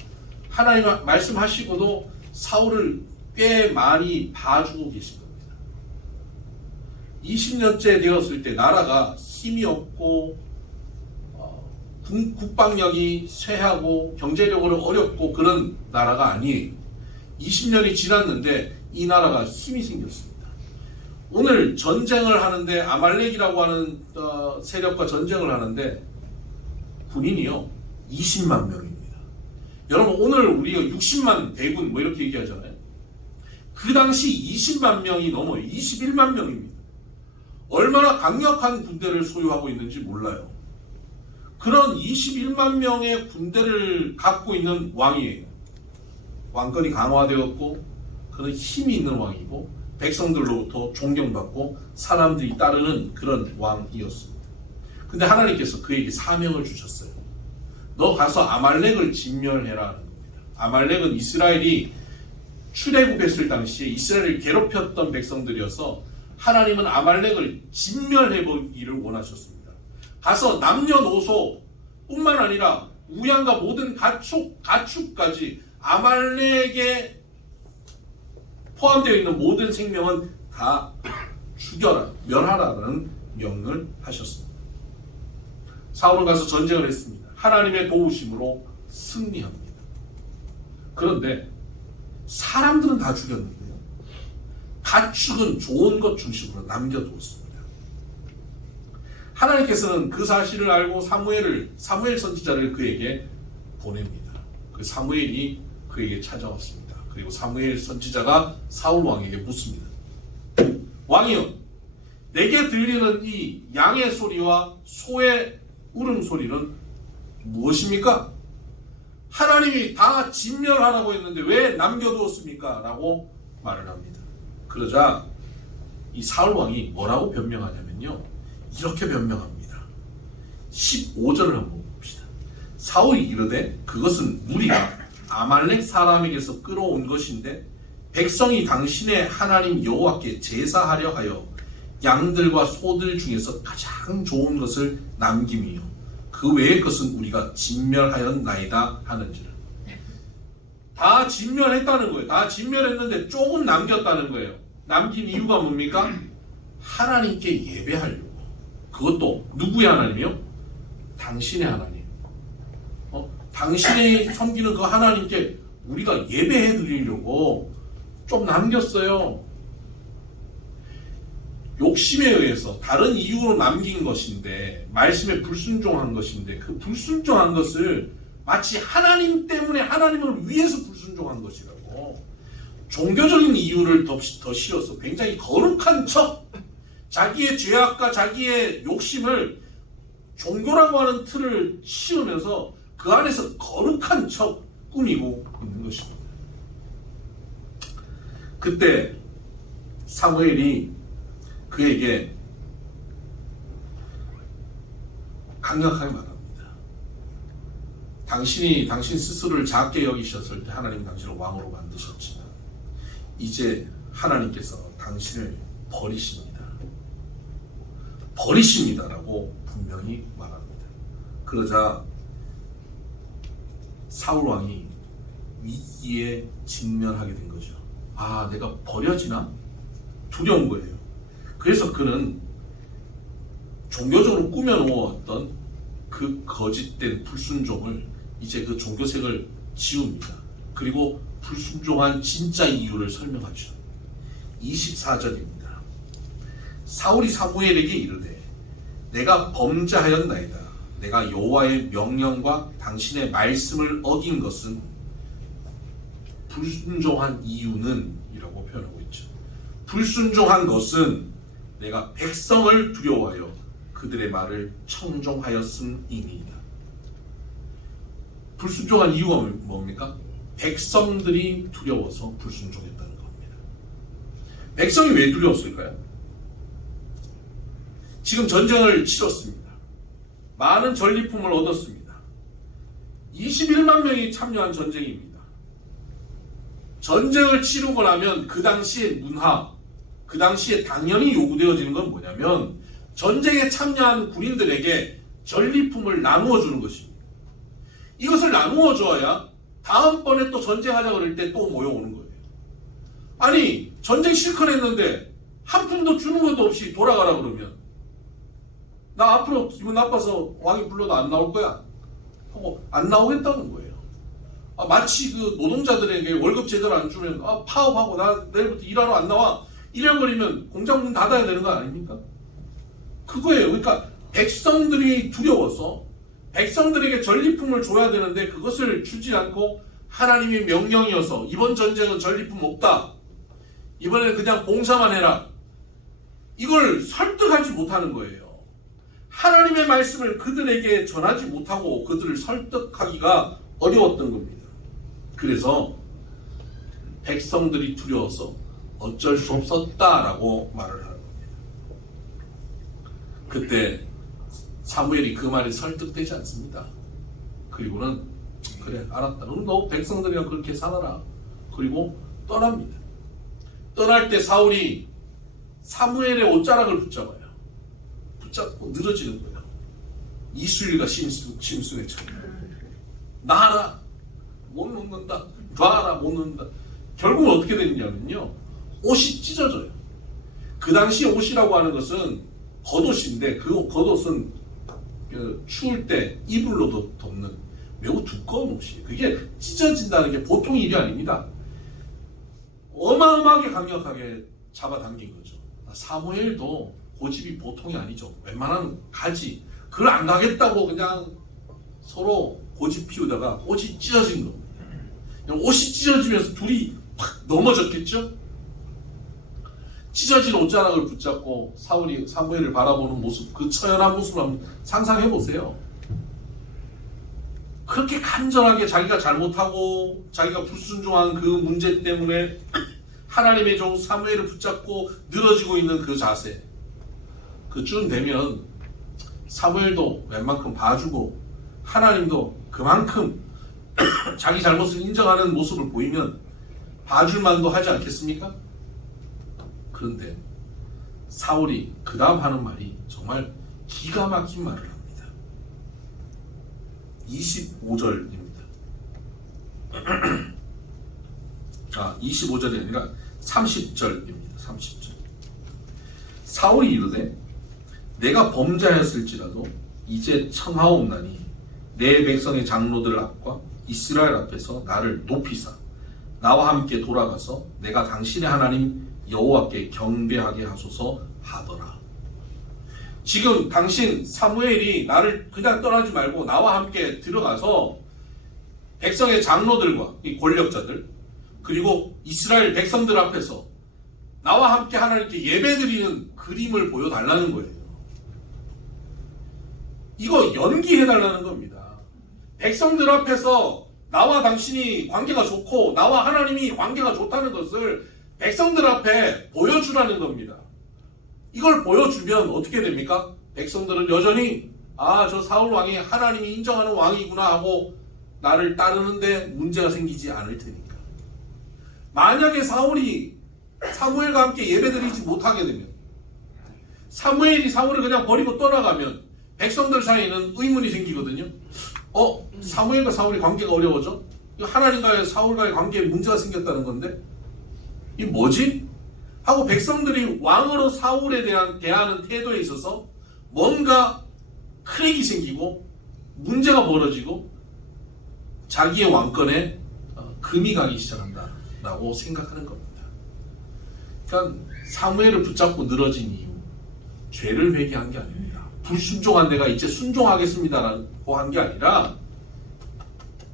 하나님 말씀하시고도 사울을 꽤 많이 봐주고 계신 겁니다. 20년째 되었을 때 나라가 힘이 없고 국방력이 쇠하고 경제력으로 어렵고 그런 나라가 아니에요. 20년이 지났는데 이 나라가 힘이 생겼습니다. 오늘 전쟁을 하는데 아말렉이라고 하는 세력과 전쟁을 하는데 군인이요 20만 명입니다. 여러분, 오늘 우리가 60만 대군 뭐 이렇게 얘기하잖아요. 그 당시 20만 명이 넘어 21만 명입니다. 얼마나 강력한 군대를 소유하고 있는지 몰라요. 그런 21만 명의 군대를 갖고 있는 왕이에요. 왕권이 강화되었고 그런 힘이 있는 왕이고 백성들로부터 존경받고 사람들이 따르는 그런 왕이었습니다. 근데 하나님께서 그에게 사명을 주셨어요. 너 가서 아말렉을 진멸해라 하는 겁니다. 아말렉은 이스라엘이 출애굽했을 당시에 이스라엘을 괴롭혔던 백성들이어서 하나님은 아말렉을 진멸해보기를 원하셨습니다. 가서 남녀노소 뿐만 아니라 우양과 모든 가축까지 아말렉에 포함되어 있는 모든 생명은 다 죽여라, 멸하라는 명령을 하셨습니다. 사울은 가서 전쟁을 했습니다. 하나님의 도우심으로 승리합니다. 그런데 사람들은 다 죽였는데요, 가축은 좋은 것 중심으로 남겨두었습니다. 하나님께서는 그 사실을 알고 사무엘 선지자를 그에게 보냅니다. 그 사무엘이 그에게 찾아왔습니다. 그리고 사무엘 선지자가 사울 왕에게 묻습니다. 왕이여, 내게 들리는 이 양의 소리와 소의 울음소리는 무엇입니까? 하나님이 다 진멸하라고 했는데 왜 남겨두었습니까? 라고 말을 합니다. 그러자 이 사울 왕이 뭐라고 변명하냐면요, 이렇게 변명합니다. 15절을 한번 봅시다. 사울이 이르되 그것은 무리가 아말렉 사람에게서 끌어온 것인데 백성이 당신의 하나님 여호와께 제사하려 하여 양들과 소들 중에서 가장 좋은 것을 남김이요 그 외의 것은 우리가 진멸하였나이다 하는지라. 다 진멸했다는 거예요. 다 진멸했는데 조금 남겼다는 거예요. 남긴 이유가 뭡니까? 하나님께 예배하려고. 그것도 누구의 하나님이요? 당신의 하나님. 당신이 섬기는 그 하나님께 우리가 예배해 드리려고 좀 남겼어요. 욕심에 의해서 다른 이유로 남긴 것인데, 말씀에 불순종한 것인데, 그 불순종한 것을 마치 하나님 때문에, 하나님을 위해서 불순종한 것이라고 종교적인 이유를 더 씌워서 굉장히 거룩한 척, 자기의 죄악과 자기의 욕심을 종교라고 하는 틀을 씌우면서 그 안에서 거룩한 척 꾸미고 있는 것입니다. 그때 사무엘이 그에게 강력하게 말합니다. 당신 스스로를 작게 여기셨을 때 하나님 당신을 왕으로 만드셨지만 이제 하나님께서 당신을 버리십니다라고 분명히 말합니다. 그러자 사울 왕이 위기에 직면하게 된 거죠. 아, 내가 버려지나? 두려운 거예요. 그래서 그는 종교적으로 꾸며놓았던 그 거짓된 불순종을 이제 그 종교색을 지웁니다. 그리고 불순종한 진짜 이유를 설명하죠. 24절입니다. 사울이 사무엘에게 이르되 내가 범죄하였나이다. 내가 여호와의 명령과 당신의 말씀을 어긴 것은 불순종한 이유는 이라고 표현하고 있죠. 불순종한 것은 내가 백성을 두려워하여 그들의 말을 청종하였음이니이다. 불순종한 이유가 뭡니까? 백성들이 두려워서 불순종했다는 겁니다. 백성이 왜 두려웠을까요? 지금 전쟁을 치렀습니다. 많은 전리품을 얻었습니다. 21만 명이 참여한 전쟁입니다. 전쟁을 치르고 나면 그 당시의 문화, 그 당시에 당연히 요구되어지는 건 뭐냐면 전쟁에 참여한 군인들에게 전리품을 나누어 주는 것입니다. 이것을 나누어 줘야 다음번에 또 전쟁하자 그럴 때 또 모여오는 거예요. 아니, 전쟁 실컷 했는데 한 푼도 주는 것도 없이 돌아가라 그러면 나 앞으로 기분 나빠서 왕이 불러도 안 나올 거야 하고 안 나오겠다는 거예요. 마치 그 노동자들에게 월급 제대로 안 주면 파업하고 나 내일부터 일하러 안 나와 이래버리면 공장 문 닫아야 되는 거 아닙니까? 그거예요. 그러니까 백성들이 두려워서 백성들에게 전리품을 줘야 되는데 그것을 주지 않고 하나님의 명령이어서 이번 전쟁은 전리품 없다. 이번에는 그냥 봉사만 해라. 이걸 설득하지 못하는 거예요. 하나님의 말씀을 그들에게 전하지 못하고 그들을 설득하기가 어려웠던 겁니다. 그래서 백성들이 두려워서 어쩔 수 없었다라고 말을 하는 겁니다. 그때 사무엘이 그 말에 설득되지 않습니다. 그리고는 그래 알았다. 그럼 너 백성들이랑 그렇게 살아라. 그리고 떠납니다. 떠날 때 사울이 사무엘의 옷자락을 붙잡아요. 붙잡고 늘어지는 거예요. 이슬리가 심순애처럼 놔라 못 놓는다. 놔라 못 놓는다. 결국은 어떻게 됐냐면요, 옷이 찢어져요. 그 당시 옷이라고 하는 것은 겉옷인데 그 겉옷은 추울 때 이불로 덮는 매우 두꺼운 옷이에요. 그게 찢어진다는 게 보통 일이 아닙니다. 어마어마하게 강력하게 잡아당긴 거죠. 사무엘도 고집이 보통이 아니죠. 웬만하면 가지. 그걸 안 가겠다고 그냥 서로 고집 피우다가 옷이 찢어진 겁니다. 옷이 찢어지면서 둘이 확 넘어졌겠죠? 찢어진 옷자락을 붙잡고 사울이 사무엘을 바라보는 모습, 그 처연한 모습을 한번 상상해 보세요. 그렇게 간절하게 자기가 잘못하고 자기가 불순종한 그 문제 때문에 하나님의 종 사무엘을 붙잡고 늘어지고 있는 그 자세, 그쯤 되면 사무엘도 웬만큼 봐주고 하나님도 그만큼 자기 잘못을 인정하는 모습을 보이면 봐줄 만도 하지 않겠습니까? 그런데 사울이 그 다음 하는 말이 정말 기가 막힌 말을 합니다. 25절입니다. 25절이 아니라 30절입니다. 30절. 사울이 이르되 내가 범죄하였을지라도 이제 청하옵나니 내 백성의 장로들 앞과 이스라엘 앞에서 나를 높이사 나와 함께 돌아가서 내가 당신의 하나님 여호와께 경배하게 하소서 하더라. 지금 당신 사무엘이 나를 그냥 떠나지 말고 나와 함께 들어가서 백성의 장로들과 이 권력자들 그리고 이스라엘 백성들 앞에서 나와 함께 하나님께 예배드리는 그림을 보여달라는 거예요. 이거 연기해달라는 겁니다. 백성들 앞에서 나와 당신이 관계가 좋고 나와 하나님이 관계가 좋다는 것을 백성들 앞에 보여주라는 겁니다. 이걸 보여주면 어떻게 됩니까? 백성들은 여전히 저 사울 왕이 하나님이 인정하는 왕이구나 하고 나를 따르는데 문제가 생기지 않을 테니까. 만약에 사울이 사무엘과 함께 예배드리지 못하게 되면 사무엘이 사울을 그냥 버리고 떠나가면 백성들 사이에는 의문이 생기거든요. 사무엘과 사울이 관계가 어려워져? 하나님과의 사울과의 관계에 문제가 생겼다는 건데 이 뭐지? 하고 백성들이 왕으로 사울에 대하는 태도에 있어서 뭔가 크랙이 생기고 문제가 벌어지고 자기의 왕권에 금이 가기 시작한다라고 생각하는 겁니다. 그러니까 사무엘을 붙잡고 늘어진 이유, 죄를 회개한 게 아닙니다. 불순종한 내가 이제 순종하겠습니다라고 한 게 아니라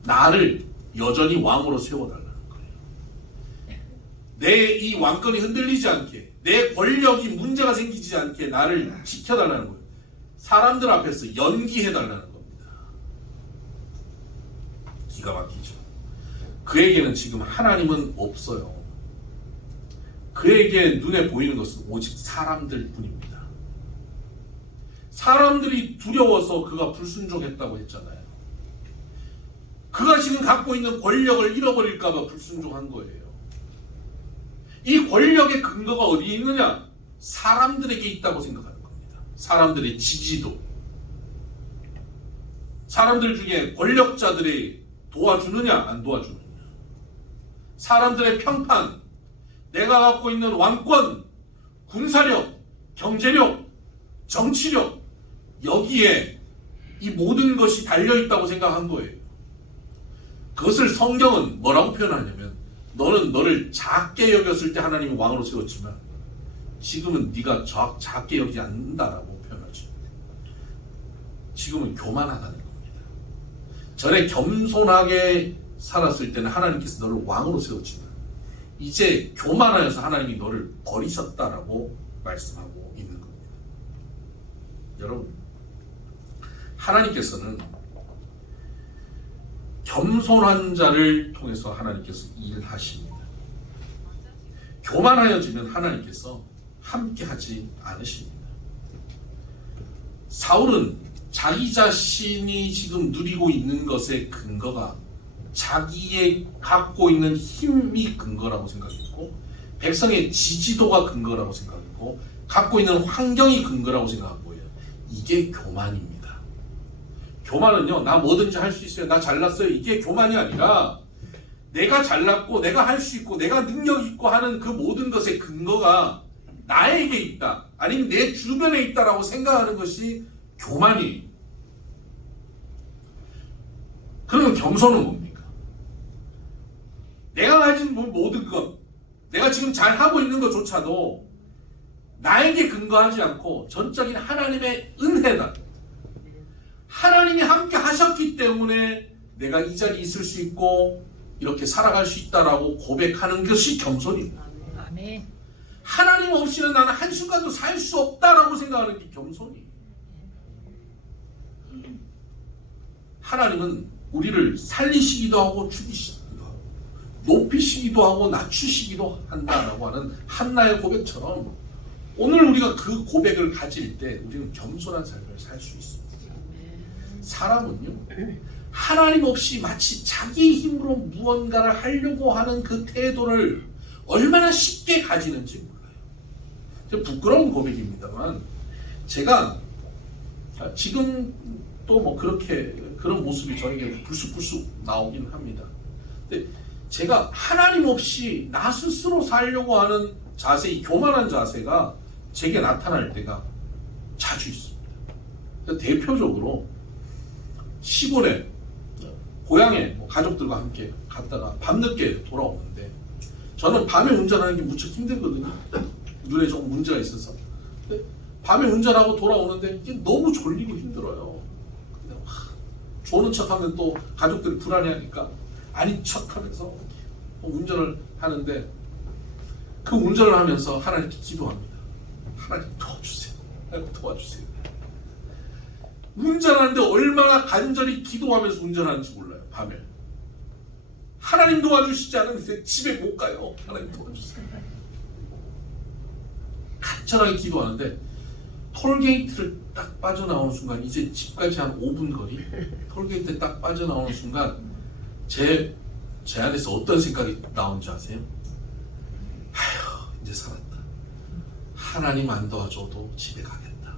나를 여전히 왕으로 세워달라는 거예요. 내 이 왕권이 흔들리지 않게, 내 권력이 문제가 생기지 않게 나를 지켜달라는 거예요. 사람들 앞에서 연기해달라는 겁니다. 기가 막히죠. 그에게는 지금 하나님은 없어요. 그에게 눈에 보이는 것은 오직 사람들 뿐입니다. 사람들이 두려워서 그가 불순종했다고 했잖아요. 그가 지금 갖고 있는 권력을 잃어버릴까봐 불순종한 거예요. 이 권력의 근거가 어디에 있느냐? 사람들에게 있다고 생각하는 겁니다. 사람들의 지지도. 사람들 중에 권력자들이 도와주느냐 안 도와주느냐. 사람들의 평판, 내가 갖고 있는 왕권, 군사력, 경제력, 정치력, 여기에 이 모든 것이 달려있다고 생각한 거예요. 그것을 성경은 뭐라고 표현하냐면 너는 너를 작게 여겼을 때 하나님이 왕으로 세웠지만 지금은 네가 작게 여기지 않는다라고 표현하죠. 지금은 교만하다는 겁니다. 전에 겸손하게 살았을 때는 하나님께서 너를 왕으로 세웠지만 이제 교만하여서 하나님이 너를 버리셨다라고 말씀하고 있는 겁니다. 여러분, 하나님께서는 겸손한 자를 통해서 하나님께서 일하십니다. 교만하여지면 하나님께서 함께하지 않으십니다. 사울은 자기 자신이 지금 누리고 있는 것의 근거가 자기의 갖고 있는 힘이 근거라고 생각했고 백성의 지지도가 근거라고 생각했고 갖고 있는 환경이 근거라고 생각한 거예요. 이게 교만입니다. 교만은요, 나 뭐든지 할 수 있어요, 나 잘났어요, 이게 교만이 아니라 내가 잘났고 내가 할 수 있고 내가 능력 있고 하는 그 모든 것의 근거가 나에게 있다, 아니면 내 주변에 있다라고 생각하는 것이 교만이에요. 그러면 겸손은 뭡니까? 내가 가진 모든 것, 내가 지금 잘하고 있는 것조차도 나에게 근거하지 않고 전적인 하나님의 은혜다. 하나님이 함께 하셨기 때문에 내가 이 자리에 있을 수 있고 이렇게 살아갈 수 있다라고 고백하는 것이 겸손입니다. 아멘. 하나님 없이는 나는 한순간도 살 수 없다라고 생각하는 게 겸손이에요. 하나님은 우리를 살리시기도 하고 죽이시기도 하고 높이시기도 하고 낮추시기도 한다라고 하는 한나의 고백처럼 오늘 우리가 그 고백을 가질 때 우리는 겸손한 삶을 살 수 있습니다. 사람은요, 하나님 없이 마치 자기 힘으로 무언가를 하려고 하는 그 태도를 얼마나 쉽게 가지는지 몰라요. 좀 부끄러운 고백입니다만 제가 지금 또 뭐 그렇게 그런 모습이 저에게 불쑥불쑥 나오긴 합니다. 근데 제가 하나님 없이 나 스스로 살려고 하는 자세, 이 교만한 자세가 제게 나타날 때가 자주 있습니다. 대표적으로 시골에 고향에 가족들과 함께 갔다가 밤늦게 돌아오는데 저는 밤에 운전하는 게 무척 힘들거든요. 눈에 좀 문제가 있어서. 근데 밤에 운전하고 돌아오는데 이게 너무 졸리고 힘들어요. 근데 조는 척하면 또 가족들이 불안해하니까 아닌 척하면서 운전을 하는데 그 운전을 하면서 하나님께 기도합니다. 하나님 도와주세요. 하나님 도와주세요. 운전하는데 얼마나 간절히 기도하면서 운전하는지 몰라요. 밤에. 하나님 도와주시지 않으면 집에 못 가요. 하나님 도와주세요. 간절하게 기도하는데 톨게이트를 딱 빠져나오는 순간 이제 집까지 한 5분 거리 톨게이트 딱 빠져나오는 순간 제 안에서 어떤 생각이 나온지 아세요? 아휴 이제 살았다. 하나님 안 도와줘도 집에 가겠다.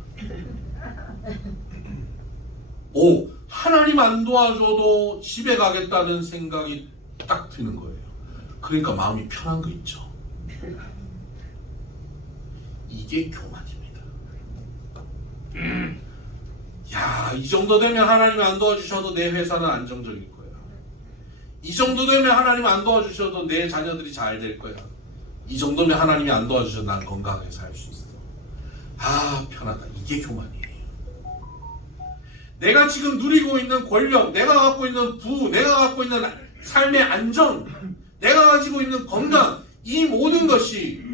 오, 하나님 안 도와줘도 집에 가겠다는 생각이 딱 드는 거예요. 그러니까 마음이 편한 거 있죠. 이게 교만입니다. 야, 이 정도 되면 하나님이 안 도와주셔도 내 회사는 안정적일 거야. 이 정도 되면 하나님 안 도와주셔도 내 자녀들이 잘 될 거야. 이 정도면 하나님이 안 도와주셔도 난 건강하게 살 수 있어. 아, 편하다. 이게 교만이에요. 내가 지금 누리고 있는 권력, 내가 갖고 있는 부, 내가 갖고 있는 삶의 안정, 내가 가지고 있는 건강, 이 모든 것이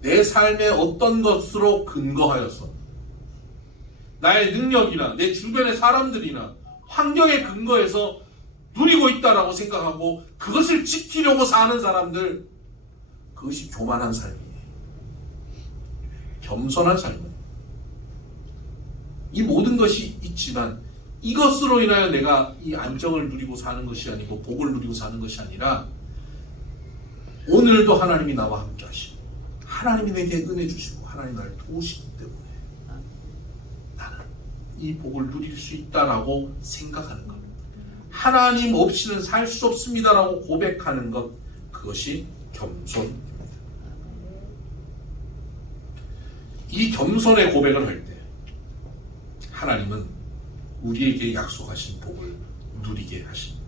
내 삶의 어떤 것으로 근거하여서 나의 능력이나 내 주변의 사람들이나 환경에 근거해서 누리고 있다라고 생각하고 그것을 지키려고 사는 사람들, 그것이 교만한 삶이에요. 겸손한 삶은 이 모든 것이 있지만 이것으로 인하여 내가 이 안정을 누리고 사는 것이 아니고 복을 누리고 사는 것이 아니라 오늘도 하나님이 나와 함께 하시고 하나님이 내게 은혜 주시고 하나님 나를 도우시기 때문에 나는 이 복을 누릴 수 있다라고 생각하는 것, 하나님 없이는 살 수 없습니다라고 고백하는 것, 그것이 겸손입니다. 이 겸손의 고백을 할 때 하나님은 우리에게 약속하신 복을 누리게 하십니다.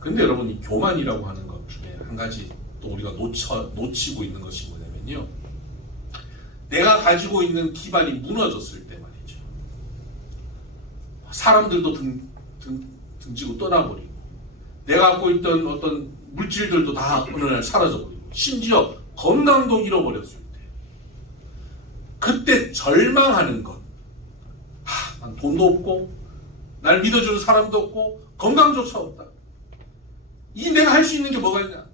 그런데 여러분, 이 교만이라고 하는 것 중에 한 가지 또 우리가 놓치고 있는 것이 뭐냐면요, 내가 가지고 있는 기반이 무너졌을 때 말이죠. 사람들도 등지고 떠나버리고 내가 갖고 있던 어떤 물질들도 다 어느 날 사라져버리고 심지어 건강도 잃어버렸을 때 그때 절망하는 것, 난 돈도 없고 날 믿어주는 사람도 없고 건강조차 없다. 이 내가 할 수 있는 게 뭐가 있냐?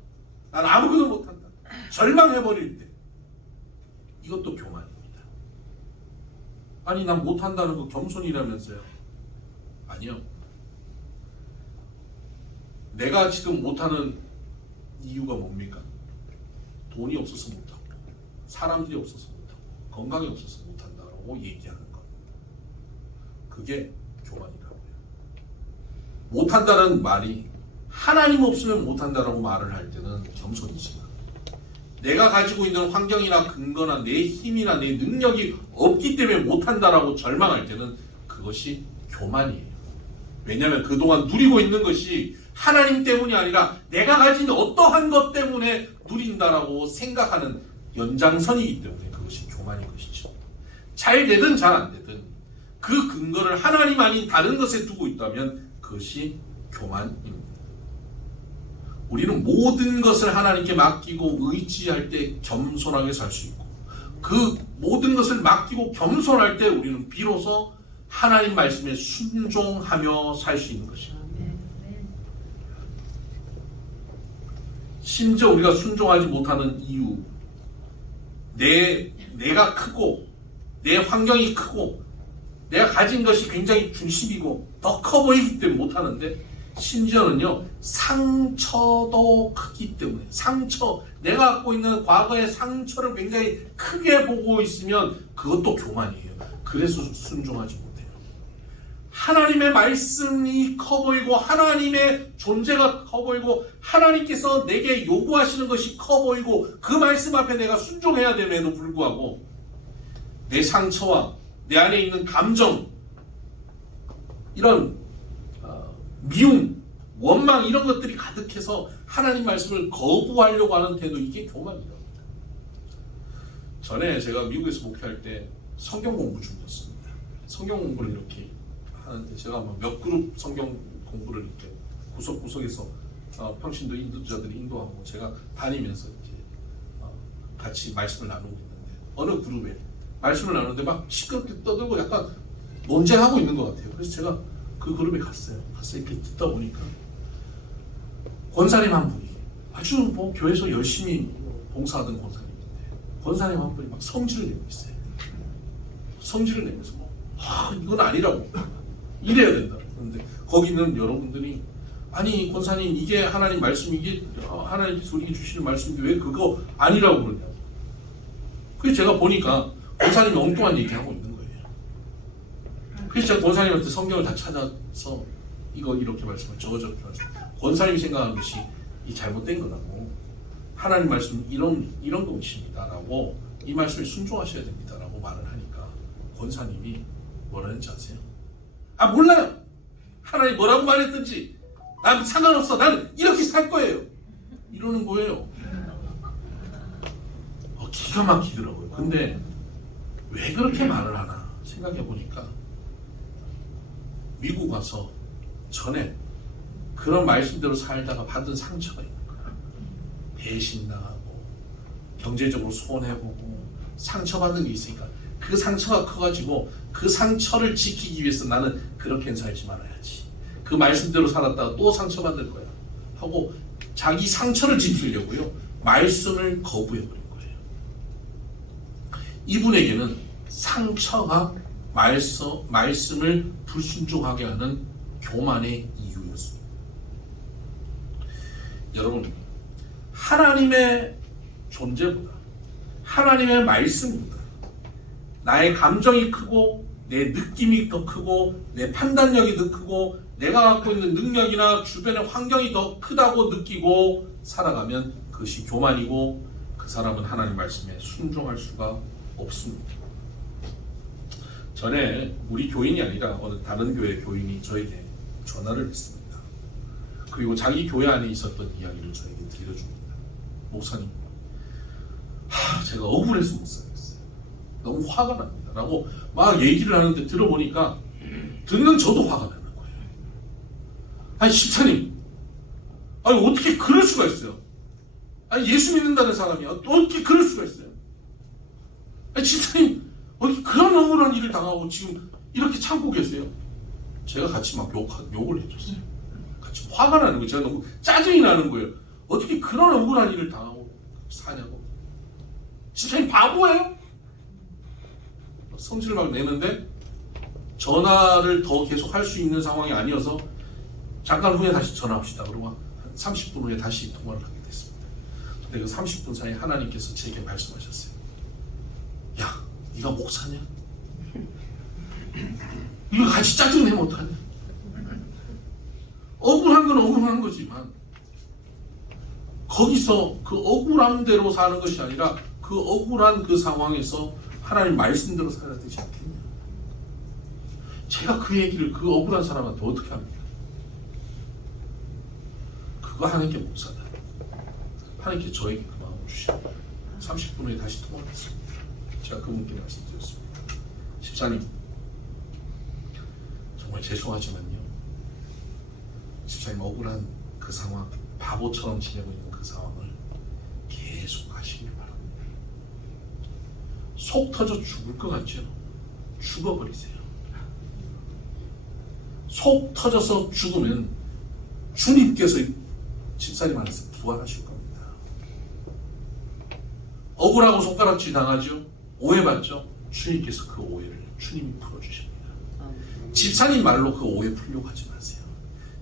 난 아무것도 못한다. 절망해버릴 때 이것도 교만입니다. 아니, 난 못한다는 거 겸손이라면서요. 아니요. 내가 지금 못하는 이유가 뭡니까? 돈이 없어서 못하고 사람들이 없어서 못하고 건강이 없어서 못한다고 얘기하는 것, 그게 교만이라고요. 못한다는 말이 하나님 없으면 못한다라고 말을 할 때는 겸손이지만 내가 가지고 있는 환경이나 근거나 내 힘이나 내 능력이 없기 때문에 못한다라고 절망할 때는 그것이 교만이에요. 왜냐하면 그동안 누리고 있는 것이 하나님 때문이 아니라 내가 가진 어떠한 것 때문에 누린다라고 생각하는 연장선이기 때문에 그것이 교만인 것이죠. 잘 되든 잘 안 되든 그 근거를 하나님 아닌 다른 것에 두고 있다면 그것이 교만입니다. 우리는 모든 것을 하나님께 맡기고 의지할 때 겸손하게 살 수 있고 그 모든 것을 맡기고 겸손할 때 우리는 비로소 하나님 말씀에 순종하며 살 수 있는 것입니다. 심지어 우리가 순종하지 못하는 이유, 내가 크고 내 환경이 크고 내가 가진 것이 굉장히 중심이고 더 커 보이기 때문에 못하는데, 심지어는요 상처도 크기 때문에, 내가 갖고 있는 과거의 상처를 굉장히 크게 보고 있으면 그것도 교만이에요. 그래서 순종하지 못해요. 하나님의 말씀이 커 보이고 하나님의 존재가 커 보이고 하나님께서 내게 요구하시는 것이 커 보이고 그 말씀 앞에 내가 순종해야 됨에도 불구하고 내 상처와 내 안에 있는 감정, 이런 미움, 원망, 이런 것들이 가득해서 하나님 말씀을 거부하려고 하는 태도, 이게 교만이라고. 전에 제가 미국에서 목회할 때 성경 공부 중이었습니다. 성경 공부를 이렇게 하는데 제가 몇 그룹 성경 공부를 이렇게 구석구석에서 평신도 인도자들이 인도하고 제가 다니면서 이제 같이 말씀을 나누고 있는데, 어느 그룹에 말씀을 나누는데 막 시끄럽게 떠들고 약간 논쟁하고 있는 것 같아요. 그래서 제가 그 그룹에 갔어요. 가서 이렇게 듣다 보니까 권사님 한 분이 아주 교회에서 열심히 봉사하던 권사님인데, 권사님 한 분이 막 성질을 내고 있어요. 성질을 내면서 이건 아니라고, 이래야 된다. 그런데 거기 있는 여러분들이, 아니 권사님, 이게 하나님 말씀, 이게 하나님께서 우리에게 주시는 말씀인데 왜 그거 아니라고 그러냐고. 그래서 제가 보니까 권사님이 엉뚱한 얘기하고 있는 거예요. 그래서 제가 권사님한테 성경을 다 찾아서 이거 이렇게 말씀을 저렇게 말씀, 권사님이 생각하는 것이 이 잘못된 거라고, 하나님 말씀 이런 것입니다라고, 이 말씀에 순종하셔야 됩니다라고 말을 하니까 권사님이 뭐라 했는지 아세요? 몰라요. 하나님 뭐라고 말했든지 난 상관없어. 나는 이렇게 살 거예요. 이러는 거예요. 기가 막히더라고요. 근데 왜 그렇게 말을 하나 생각해 보니까, 미국 와서 전에 그런 말씀대로 살다가 받은 상처가 있는 거예요. 배신당하고 경제적으로 손해보고 상처받는 게 있으니까 그 상처가 커가지고 그 상처를 지키기 위해서 나는 그렇게는 살지 말아야지, 그 말씀대로 살았다가 또 상처받을 거야 하고 자기 상처를 지키려고요 말씀을 거부해버린 거예요. 이분에게는 상처가 말씀을 불순종하게 하는 교만의 이유였습니다. 여러분, 하나님의 존재보다, 하나님의 말씀보다 나의 감정이 크고 내 느낌이 더 크고 내 판단력이 더 크고 내가 갖고 있는 능력이나 주변의 환경이 더 크다고 느끼고 살아가면 그것이 교만이고, 그 사람은 하나님 말씀에 순종할 수가 없습니다. 전에 우리 교인이 아니라 어느 다른 교회 교인이 저에게 전화를 했습니다. 그리고 자기 교회 안에 있었던 이야기를 저에게 들려줍니다. 목사님, 제가 억울해서 못 살겠어요. 너무 화가 납니다. 라고 막 얘기를 하는데, 들어보니까 듣는 저도 화가 나는 거예요. 아니 집사님, 어떻게 그럴 수가 있어요? 예수 믿는다는 사람이 어떻게 그럴 수가 있어요? 집사님, 어떻게 그런 억울한 일을 당하고 지금 이렇게 참고 계세요? 제가 같이 막 욕을 해줬어요. 같이 화가 나는 거예요. 제가 너무 짜증이 나는 거예요. 어떻게 그런 억울한 일을 당하고 사냐고. 집사님 바보예요? 성질을 막 내는데, 전화를 더 계속 할 수 있는 상황이 아니어서 잠깐 후에 다시 전화합시다. 그러고 한 30분 후에 다시 통화를 하게 됐습니다. 근데 그 30분 사이에 하나님께서 제게 말씀하셨어요. 야, 네가 목사냐? 이거 같이 짜증내면 어떡하냐? 억울한 건 억울한 거지만 거기서 그 억울한 대로 사는 것이 아니라 그 억울한 그 상황에서 하나님 말씀대로 살아야 되지 않겠냐? 제가 그 얘기를 그 억울한 사람한테 어떻게 합니까? 그거 하는 게 목사다. 하나님께 저에게 그 마음을 주십니다. 30분 후에 다시 통화했습니다. 제가 그분께 말씀드렸습니다. 집사님, 정말 죄송하지만요, 집사님 억울한 그 상황, 바보처럼 지내고 있는 그 상황을 계속 하시길 바랍니다. 속 터져 죽을 것 같죠? 죽어버리세요. 속 터져서 죽으면 주님께서 집사님 안에서 부활하실 겁니다. 억울하고 손가락질 당하죠? 오해받죠? 주님께서 그 오해를 주님이 풀어주십니다. 집사님 말로 그 오해 풀려고 하지 마세요.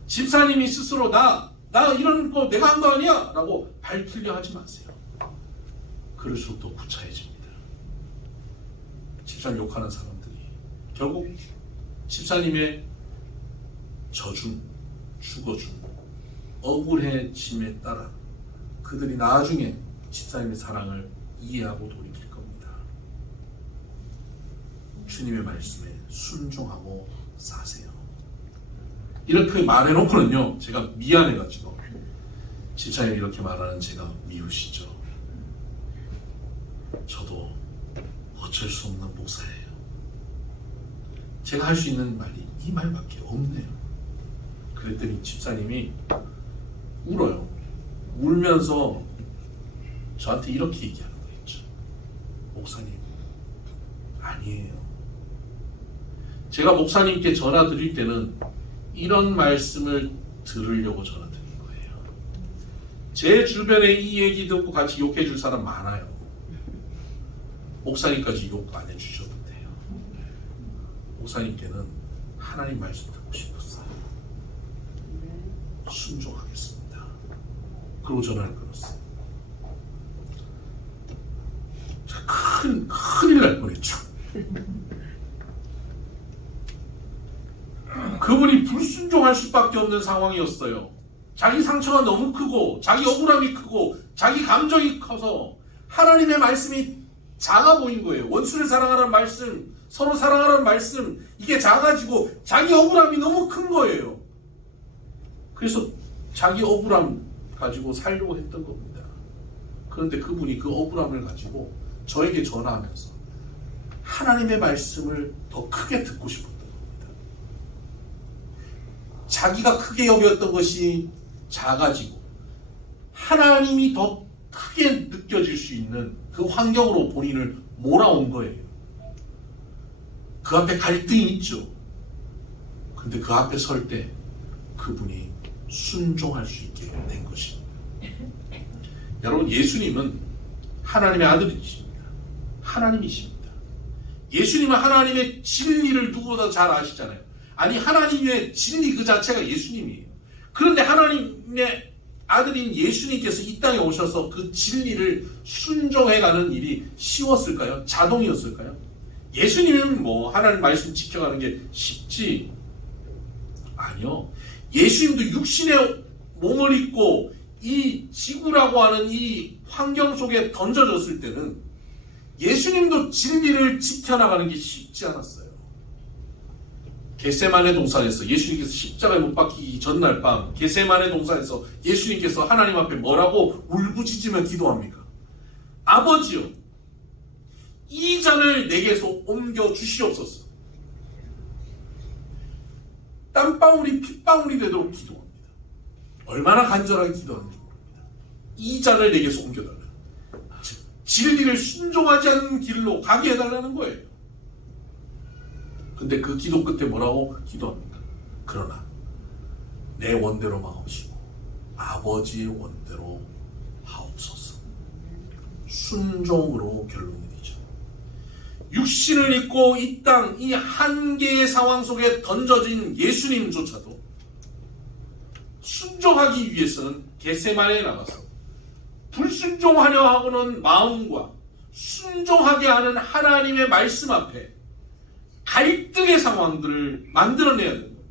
집사님이 스스로 나 이런 거 내가 한 거 아니야 라고 밝히려 하지 마세요. 그럴수록 더 구차해집니다. 집사님 욕하는 사람들이 결국 집사님의 져준, 죽어준, 억울해짐에 따라 그들이 나중에 집사님의 사랑을 이해하고 돌이킬 겁니다. 주님의 말씀에 순종하고 사세요. 이렇게 말해놓고는요, 제가 미안해가지고 집사님 이렇게 말하는 제가 미우시죠. 저도 어쩔 수 없는 목사예요. 제가 할 수 있는 말이 이 말밖에 없네요. 그랬더니 집사님이 울어요. 울면서 저한테 이렇게 얘기하는 거였죠. 목사님, 아니에요. 제가 목사님께 전화 드릴 때는 이런 말씀을 들으려고 전화 드린 거예요. 제 주변에 이 얘기 듣고 같이 욕해 줄 사람 많아요. 목사님까지 욕 안 해주셔도 돼요. 목사님께는 하나님 말씀 듣고 싶었어요. 순종하겠습니다. 그리고 전화를 끊었어요. 큰일 날 뻔했죠. 그분이 불순종할 수밖에 없는 상황이었어요. 자기 상처가 너무 크고 자기 억울함이 크고 자기 감정이 커서 하나님의 말씀이 작아 보인 거예요. 원수를 사랑하라는 말씀, 서로 사랑하라는 말씀, 이게 작아지고 자기 억울함이 너무 큰 거예요. 그래서 자기 억울함 가지고 살려고 했던 겁니다. 그런데 그분이 그 억울함을 가지고 저에게 전화하면서 하나님의 말씀을 더 크게 듣고 싶었던 겁니다. 자기가 크게 여겼던 것이 작아지고 하나님이 더 크게 느껴질 수 있는 그 환경으로 본인을 몰아온 거예요. 그 앞에 갈등이 있죠. 근데 그 앞에 설 때 그분이 순종할 수 있게 된 것입니다. 여러분, 예수님은 하나님의 아들이십니다. 하나님이십니다. 예수님은 하나님의 진리를 누구보다 잘 아시잖아요. 아니, 하나님의 진리 그 자체가 예수님이에요. 그런데 하나님의 아들인 예수님께서 이 땅에 오셔서 그 진리를 순종해가는 일이 쉬웠을까요? 자동이었을까요? 예수님은 뭐 하나님 말씀 지켜가는 게 쉽지? 아니요. 예수님도 육신의 몸을 입고 이 지구라고 하는 이 환경 속에 던져졌을 때는 예수님도 진리를 지켜나가는 게 쉽지 않았어요. 겟세마네 동산에서 예수님께서 십자가에 못 박히기 전날 밤 겟세마네 동산에서 예수님께서 하나님 앞에 뭐라고 울부짖으며 기도합니까? 아버지요, 이 잔을 내게서 옮겨 주시옵소서. 땀방울이 핏방울이 되도록 기도합니다. 얼마나 간절하게 기도하는지 모릅니다. 이 잔을 내게서 옮겨달라. 진리를 순종하지 않는 길로 가게 해달라는 거예요. 근데 그 기도 끝에 뭐라고 기도합니까? 그러나 내 원대로 마옵시고 아버지의 원대로 하옵소서. 순종으로 결론 내리죠. 육신을 입고 이 땅, 이 한계의 상황 속에 던져진 예수님조차도 순종하기 위해서는 겟세마네에 나가서 불순종하려 하고는 마음과 순종하게 하는 하나님의 말씀 앞에 갈등의 상황들을 만들어내야 되는 겁니다.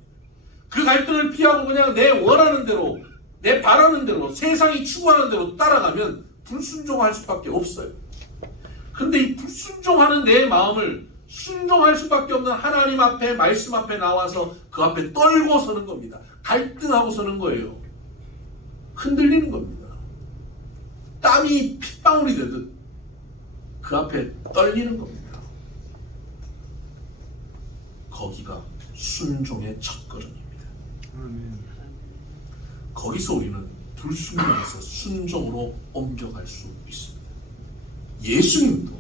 그 갈등을 피하고 그냥 내 원하는 대로, 내 바라는 대로, 세상이 추구하는 대로 따라가면 불순종할 수밖에 없어요. 그런데 이 불순종하는 내 마음을 순종할 수밖에 없는 하나님 앞에, 말씀 앞에 나와서 그 앞에 떨고 서는 겁니다. 갈등하고 서는 거예요. 흔들리는 겁니다. 땀이 핏방울이 되듯 그 앞에 떨리는 겁니다. 거기가 순종의 첫걸음입니다. 거기서 우리는 불순종에서 순종으로 옮겨갈 수 있습니다. 예수님도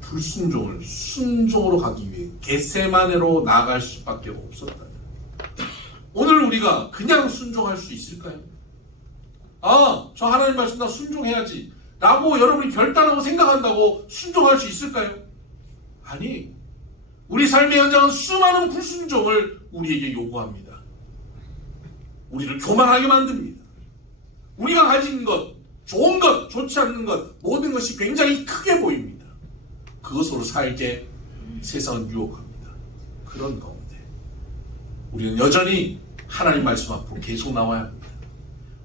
불순종을 순종으로 가기 위해 겟세마네로 나아갈 수밖에 없었다. 오늘 우리가 그냥 순종할 수 있을까요? 아, 저 하나님 말씀 나 순종해야지 라고 여러분이 결단하고 생각한다고 순종할 수 있을까요? 아니, 우리 삶의 현장은 수많은 불순종을 우리에게 요구합니다. 우리를 교만하게 만듭니다. 우리가 가진 것, 좋은 것, 좋지 않는 것, 모든 것이 굉장히 크게 보입니다. 그것으로 살게 세상은 유혹합니다. 그런 가운데 우리는 여전히 하나님 말씀 앞으로 계속 나와야 합니다.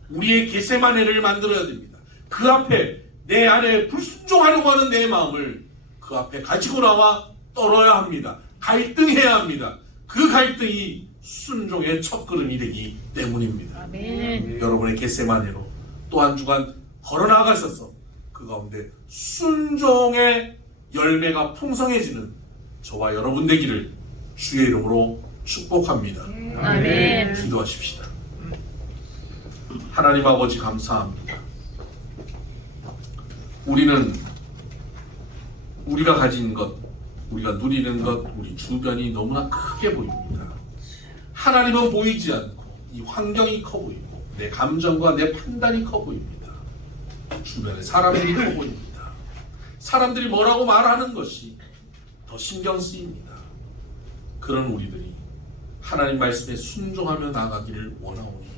우리의 겟세마네를 만들어야 됩니다. 그 앞에 내 안에 불순종하려고 하는 내 마음을 그 앞에 가지고 나와 떨어야 합니다. 갈등해야 합니다. 그 갈등이 순종의 첫걸음이 되기 때문입니다. 아멘. 여러분의 겟세마네로 또 한 주간 걸어나가셔서 그 가운데 순종의 열매가 풍성해지는 저와 여러분 되기를 주의 이름으로 축복합니다. 아멘. 기도하십시다. 하나님 아버지 감사합니다. 우리는 우리가 가진 것, 우리가 누리는 것, 우리 주변이 너무나 크게 보입니다. 하나님은 보이지 않고 이 환경이 커 보이고 내 감정과 내 판단이 커 보입니다. 주변에 사람들이 커 보입니다. 사람들이 뭐라고 말하는 것이 더 신경 쓰입니다. 그런 우리들이 하나님 말씀에 순종하며 나가기를 원하오니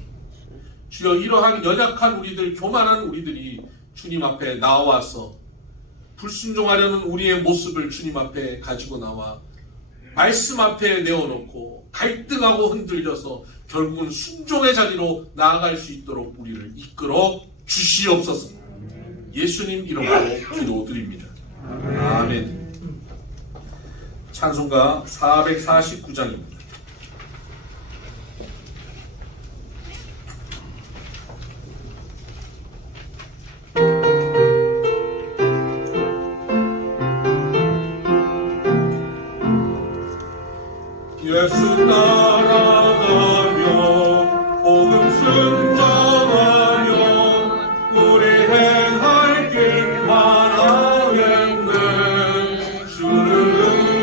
주여 이러한 연약한 우리들, 교만한 우리들이 주님 앞에 나와서 불순종하려는 우리의 모습을 주님 앞에 가지고 나와 말씀 앞에 내어놓고 갈등하고 흔들려서 결국은 순종의 자리로 나아갈 수 있도록 우리를 이끌어 주시옵소서. 예수님 이름으로 기도드립니다. 아멘. 찬송가 449장입니다. 예수 따라가며 복음 순종하며 우리 행할 길 하나겠네. 주를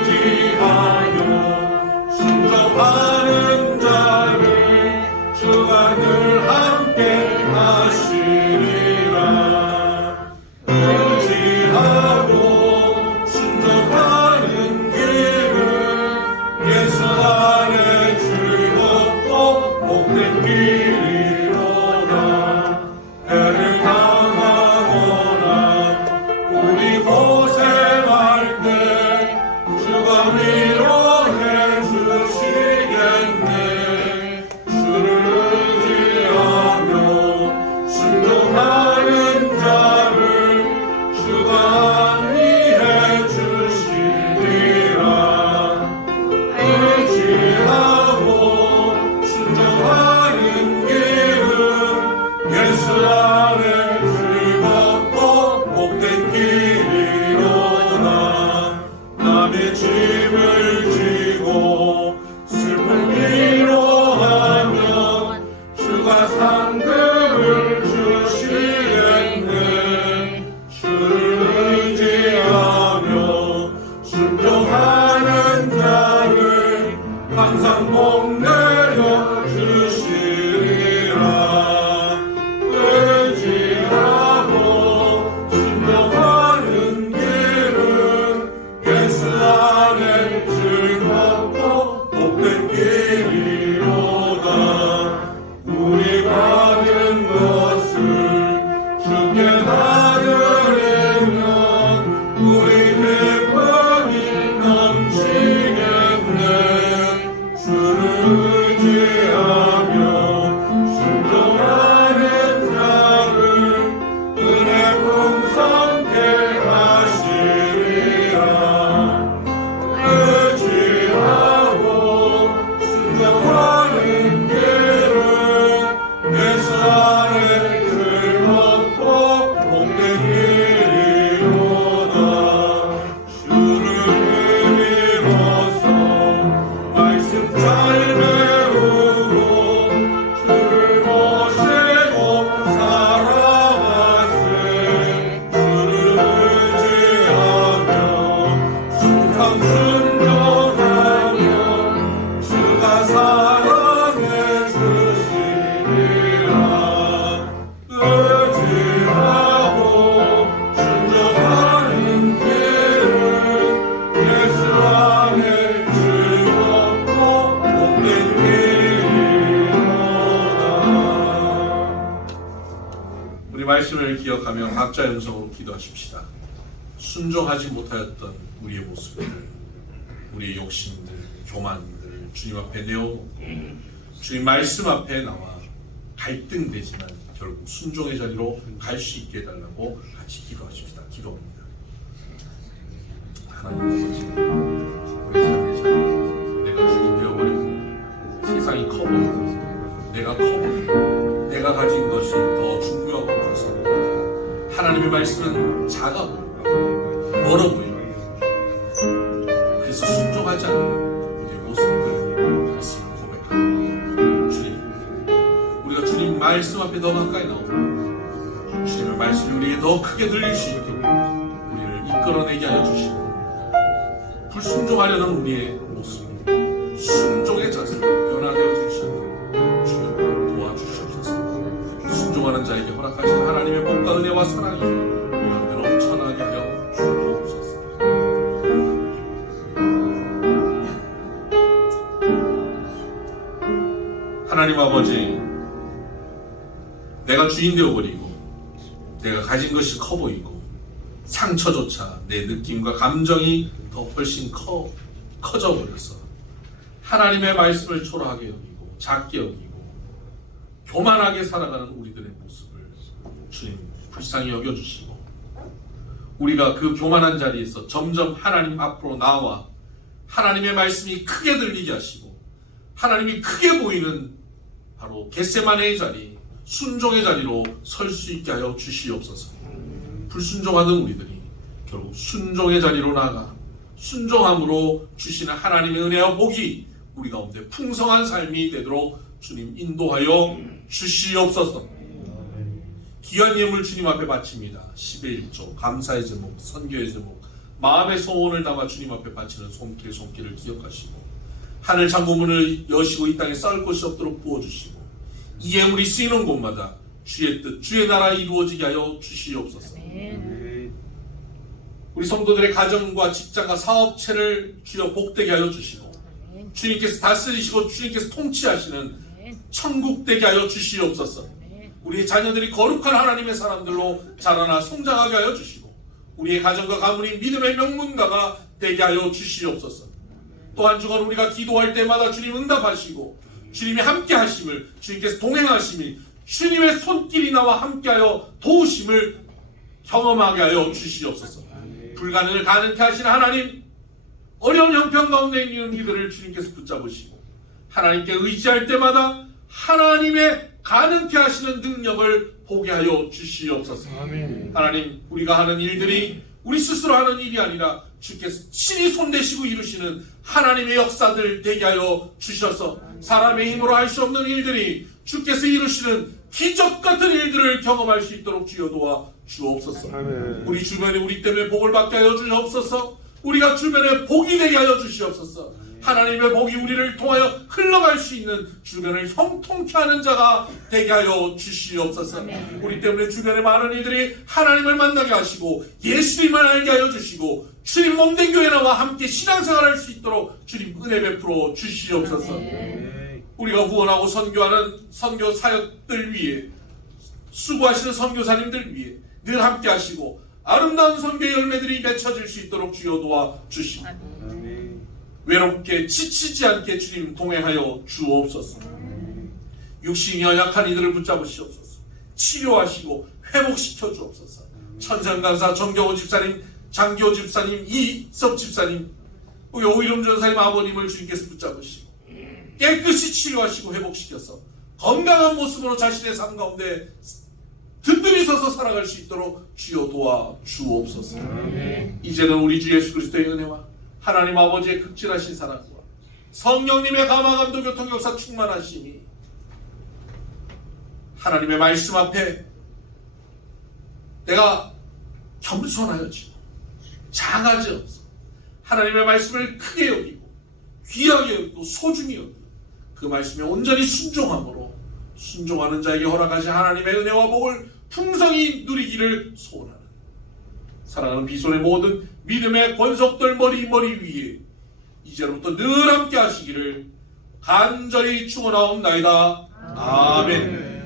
의지하여 순종하는 자를 주가 늘 함께 하시리라. 의지하고 순종하는 길을 예수 안에 말씀을 기억하며 각자의 음성으로 기도하십시다. 순종하지 못하였던 우리의 모습들, 우리의 욕심들, 교만들 주님 앞에 내어놓고 주님 말씀 앞에 나와 갈등되지만 결국 순종의 자리로 갈 수 있게 해달라고 같이 기도하십시다. 기도합니다. 하나님 아버지, 우리 삶의 자리에 내가 주인 되어버리고 세상이 커보이고 내가 커보이고 내가 가진 것이 더 중요하고 커서 하나님의 말씀은 작아 보이고 멀어 보이고 그래서 순종하지 않는 우리의 모습들 가슴을 고백합니다. 주님, 우리가 주님 말씀 앞에 더 가까이 나오고 주님의 말씀이 우리에게 더 크게 들릴 수 있도록 우리를 이끌어내게 하여 주시고 불순종하려는 우리의 모습, 순종의 자세로 변화되어 주시도록 주여 도와주시옵소서. 순종하는 자에게 허락하신 하나님의 복과 은혜와 사랑이 우리가 넘쳐나게 하여 주옵소서. 하나님 아버지, 내가 주인 되어버리고 내가 가진 것이 커 보이고 상처조차 내 느낌과 감정이 더 훨씬 커져 버려서 하나님의 말씀을 초라하게 여기고 작게 여기고 교만하게 살아가는 우리들의 모습을 주님 불쌍히 여겨주시고 우리가 그 교만한 자리에서 점점 하나님 앞으로 나와 하나님의 말씀이 크게 들리게 하시고 하나님이 크게 보이는 바로 겟세마네의 자리, 순종의 자리로 설 수 있게 하여 주시옵소서. 불순종하던 우리들이 결국 순종의 자리로 나가 순종함으로 주시는 하나님의 은혜와 복이 우리 가운데 풍성한 삶이 되도록 주님 인도하여 주시옵소서. 귀한 예물 주님 앞에 바칩니다. 10의 1조, 감사의 제목, 선교의 제목, 마음의 소원을 담아 주님 앞에 바치는 손길을 기억하시고 하늘 창고문을 여시고 이 땅에 쌓을 곳이 없도록 부어주시고 이 예물이 쓰이는 곳마다 주의 뜻, 주의 나라 이루어지게 하여 주시옵소서. 우리 성도들의 가정과 직장과 사업체를 주여 복되게 하여 주시고 주님께서 다스리시고 주님께서 통치하시는 천국 되게 하여 주시옵소서. 우리의 자녀들이 거룩한 하나님의 사람들로 자라나 성장하게 하여 주시고 우리의 가정과 가문이 믿음의 명문가가 되게 하여 주시옵소서. 또한 주간 우리가 기도할 때마다 주님 응답하시고 주님이 함께 하심을, 주님께서 동행하심을, 주님의 손길이 나와 함께하여 도우심을 경험하게 하여 주시옵소서. 불가능을 가능케 하시는 하나님, 어려운 형편 가운데 있는 이들을 주님께서 붙잡으시고 하나님께 의지할 때마다 하나님의 가능케 하시는 능력을 보게 하여 주시옵소서. 아멘. 하나님, 우리가 하는 일들이 우리 스스로 하는 일이 아니라 주께서 친히 손대시고 이루시는 하나님의 역사들 되게 하여 주셔서 사람의 힘으로 할 수 없는 일들이 주께서 이루시는 기적 같은 일들을 경험할 수 있도록 주여 도와 주옵소서. 아멘. 우리 주변에 우리 때문에 복을 받게 하여 주옵소서. 우리가 주변에 복이 되게 하여 주시옵소서. 하나님의 복이 우리를 통하여 흘러갈 수 있는 주변을 형통케 하는 자가 되게 하여 주시옵소서. 우리 때문에 주변의 많은 이들이 하나님을 만나게 하시고 예수님을 알게 하여 주시고 주님 몸된 교회 나와 함께 신앙생활할 수 있도록 주님 은혜 베풀어 주시옵소서. 우리가 후원하고 선교하는 선교 사역들 위해 수고하시는 선교사님들 위해 늘 함께 하시고 아름다운 선교의 열매들이 맺혀질 수 있도록 주여 도와 주시고 외롭게 지치지 않게 주님 동행하여 주옵소서. 육신이 연약한 이들을 붙잡으시옵소서. 치료하시고 회복시켜 주옵소서. 천상강사 정경호 집사님, 장기호 집사님, 이섭 집사님, 오이름 전사님 아버님을 주님께서 붙잡으시고 깨끗이 치료하시고 회복시켜서 건강한 모습으로 자신의 삶 가운데 든든히 서서 살아갈 수 있도록 주여 도와 주옵소서. 이제는 우리 주 예수 그리스도의 은혜와 하나님 아버지의 극진하신 사랑과 성령님의 감화감도 교통역사 충만하심이 하나님의 말씀 앞에 내가 겸손하여지고 작아지 없어 하나님의 말씀을 크게 여기고 귀하게 여기고 소중히 여기고 그 말씀에 온전히 순종함으로 순종하는 자에게 허락하신 하나님의 은혜와 복을 풍성히 누리기를 소원하는 사랑하는 비손의 모든 믿음의 권속들 머리 위에 이제로부터 늘 함께 하시기를 간절히 축원하옵나이다. 아멘.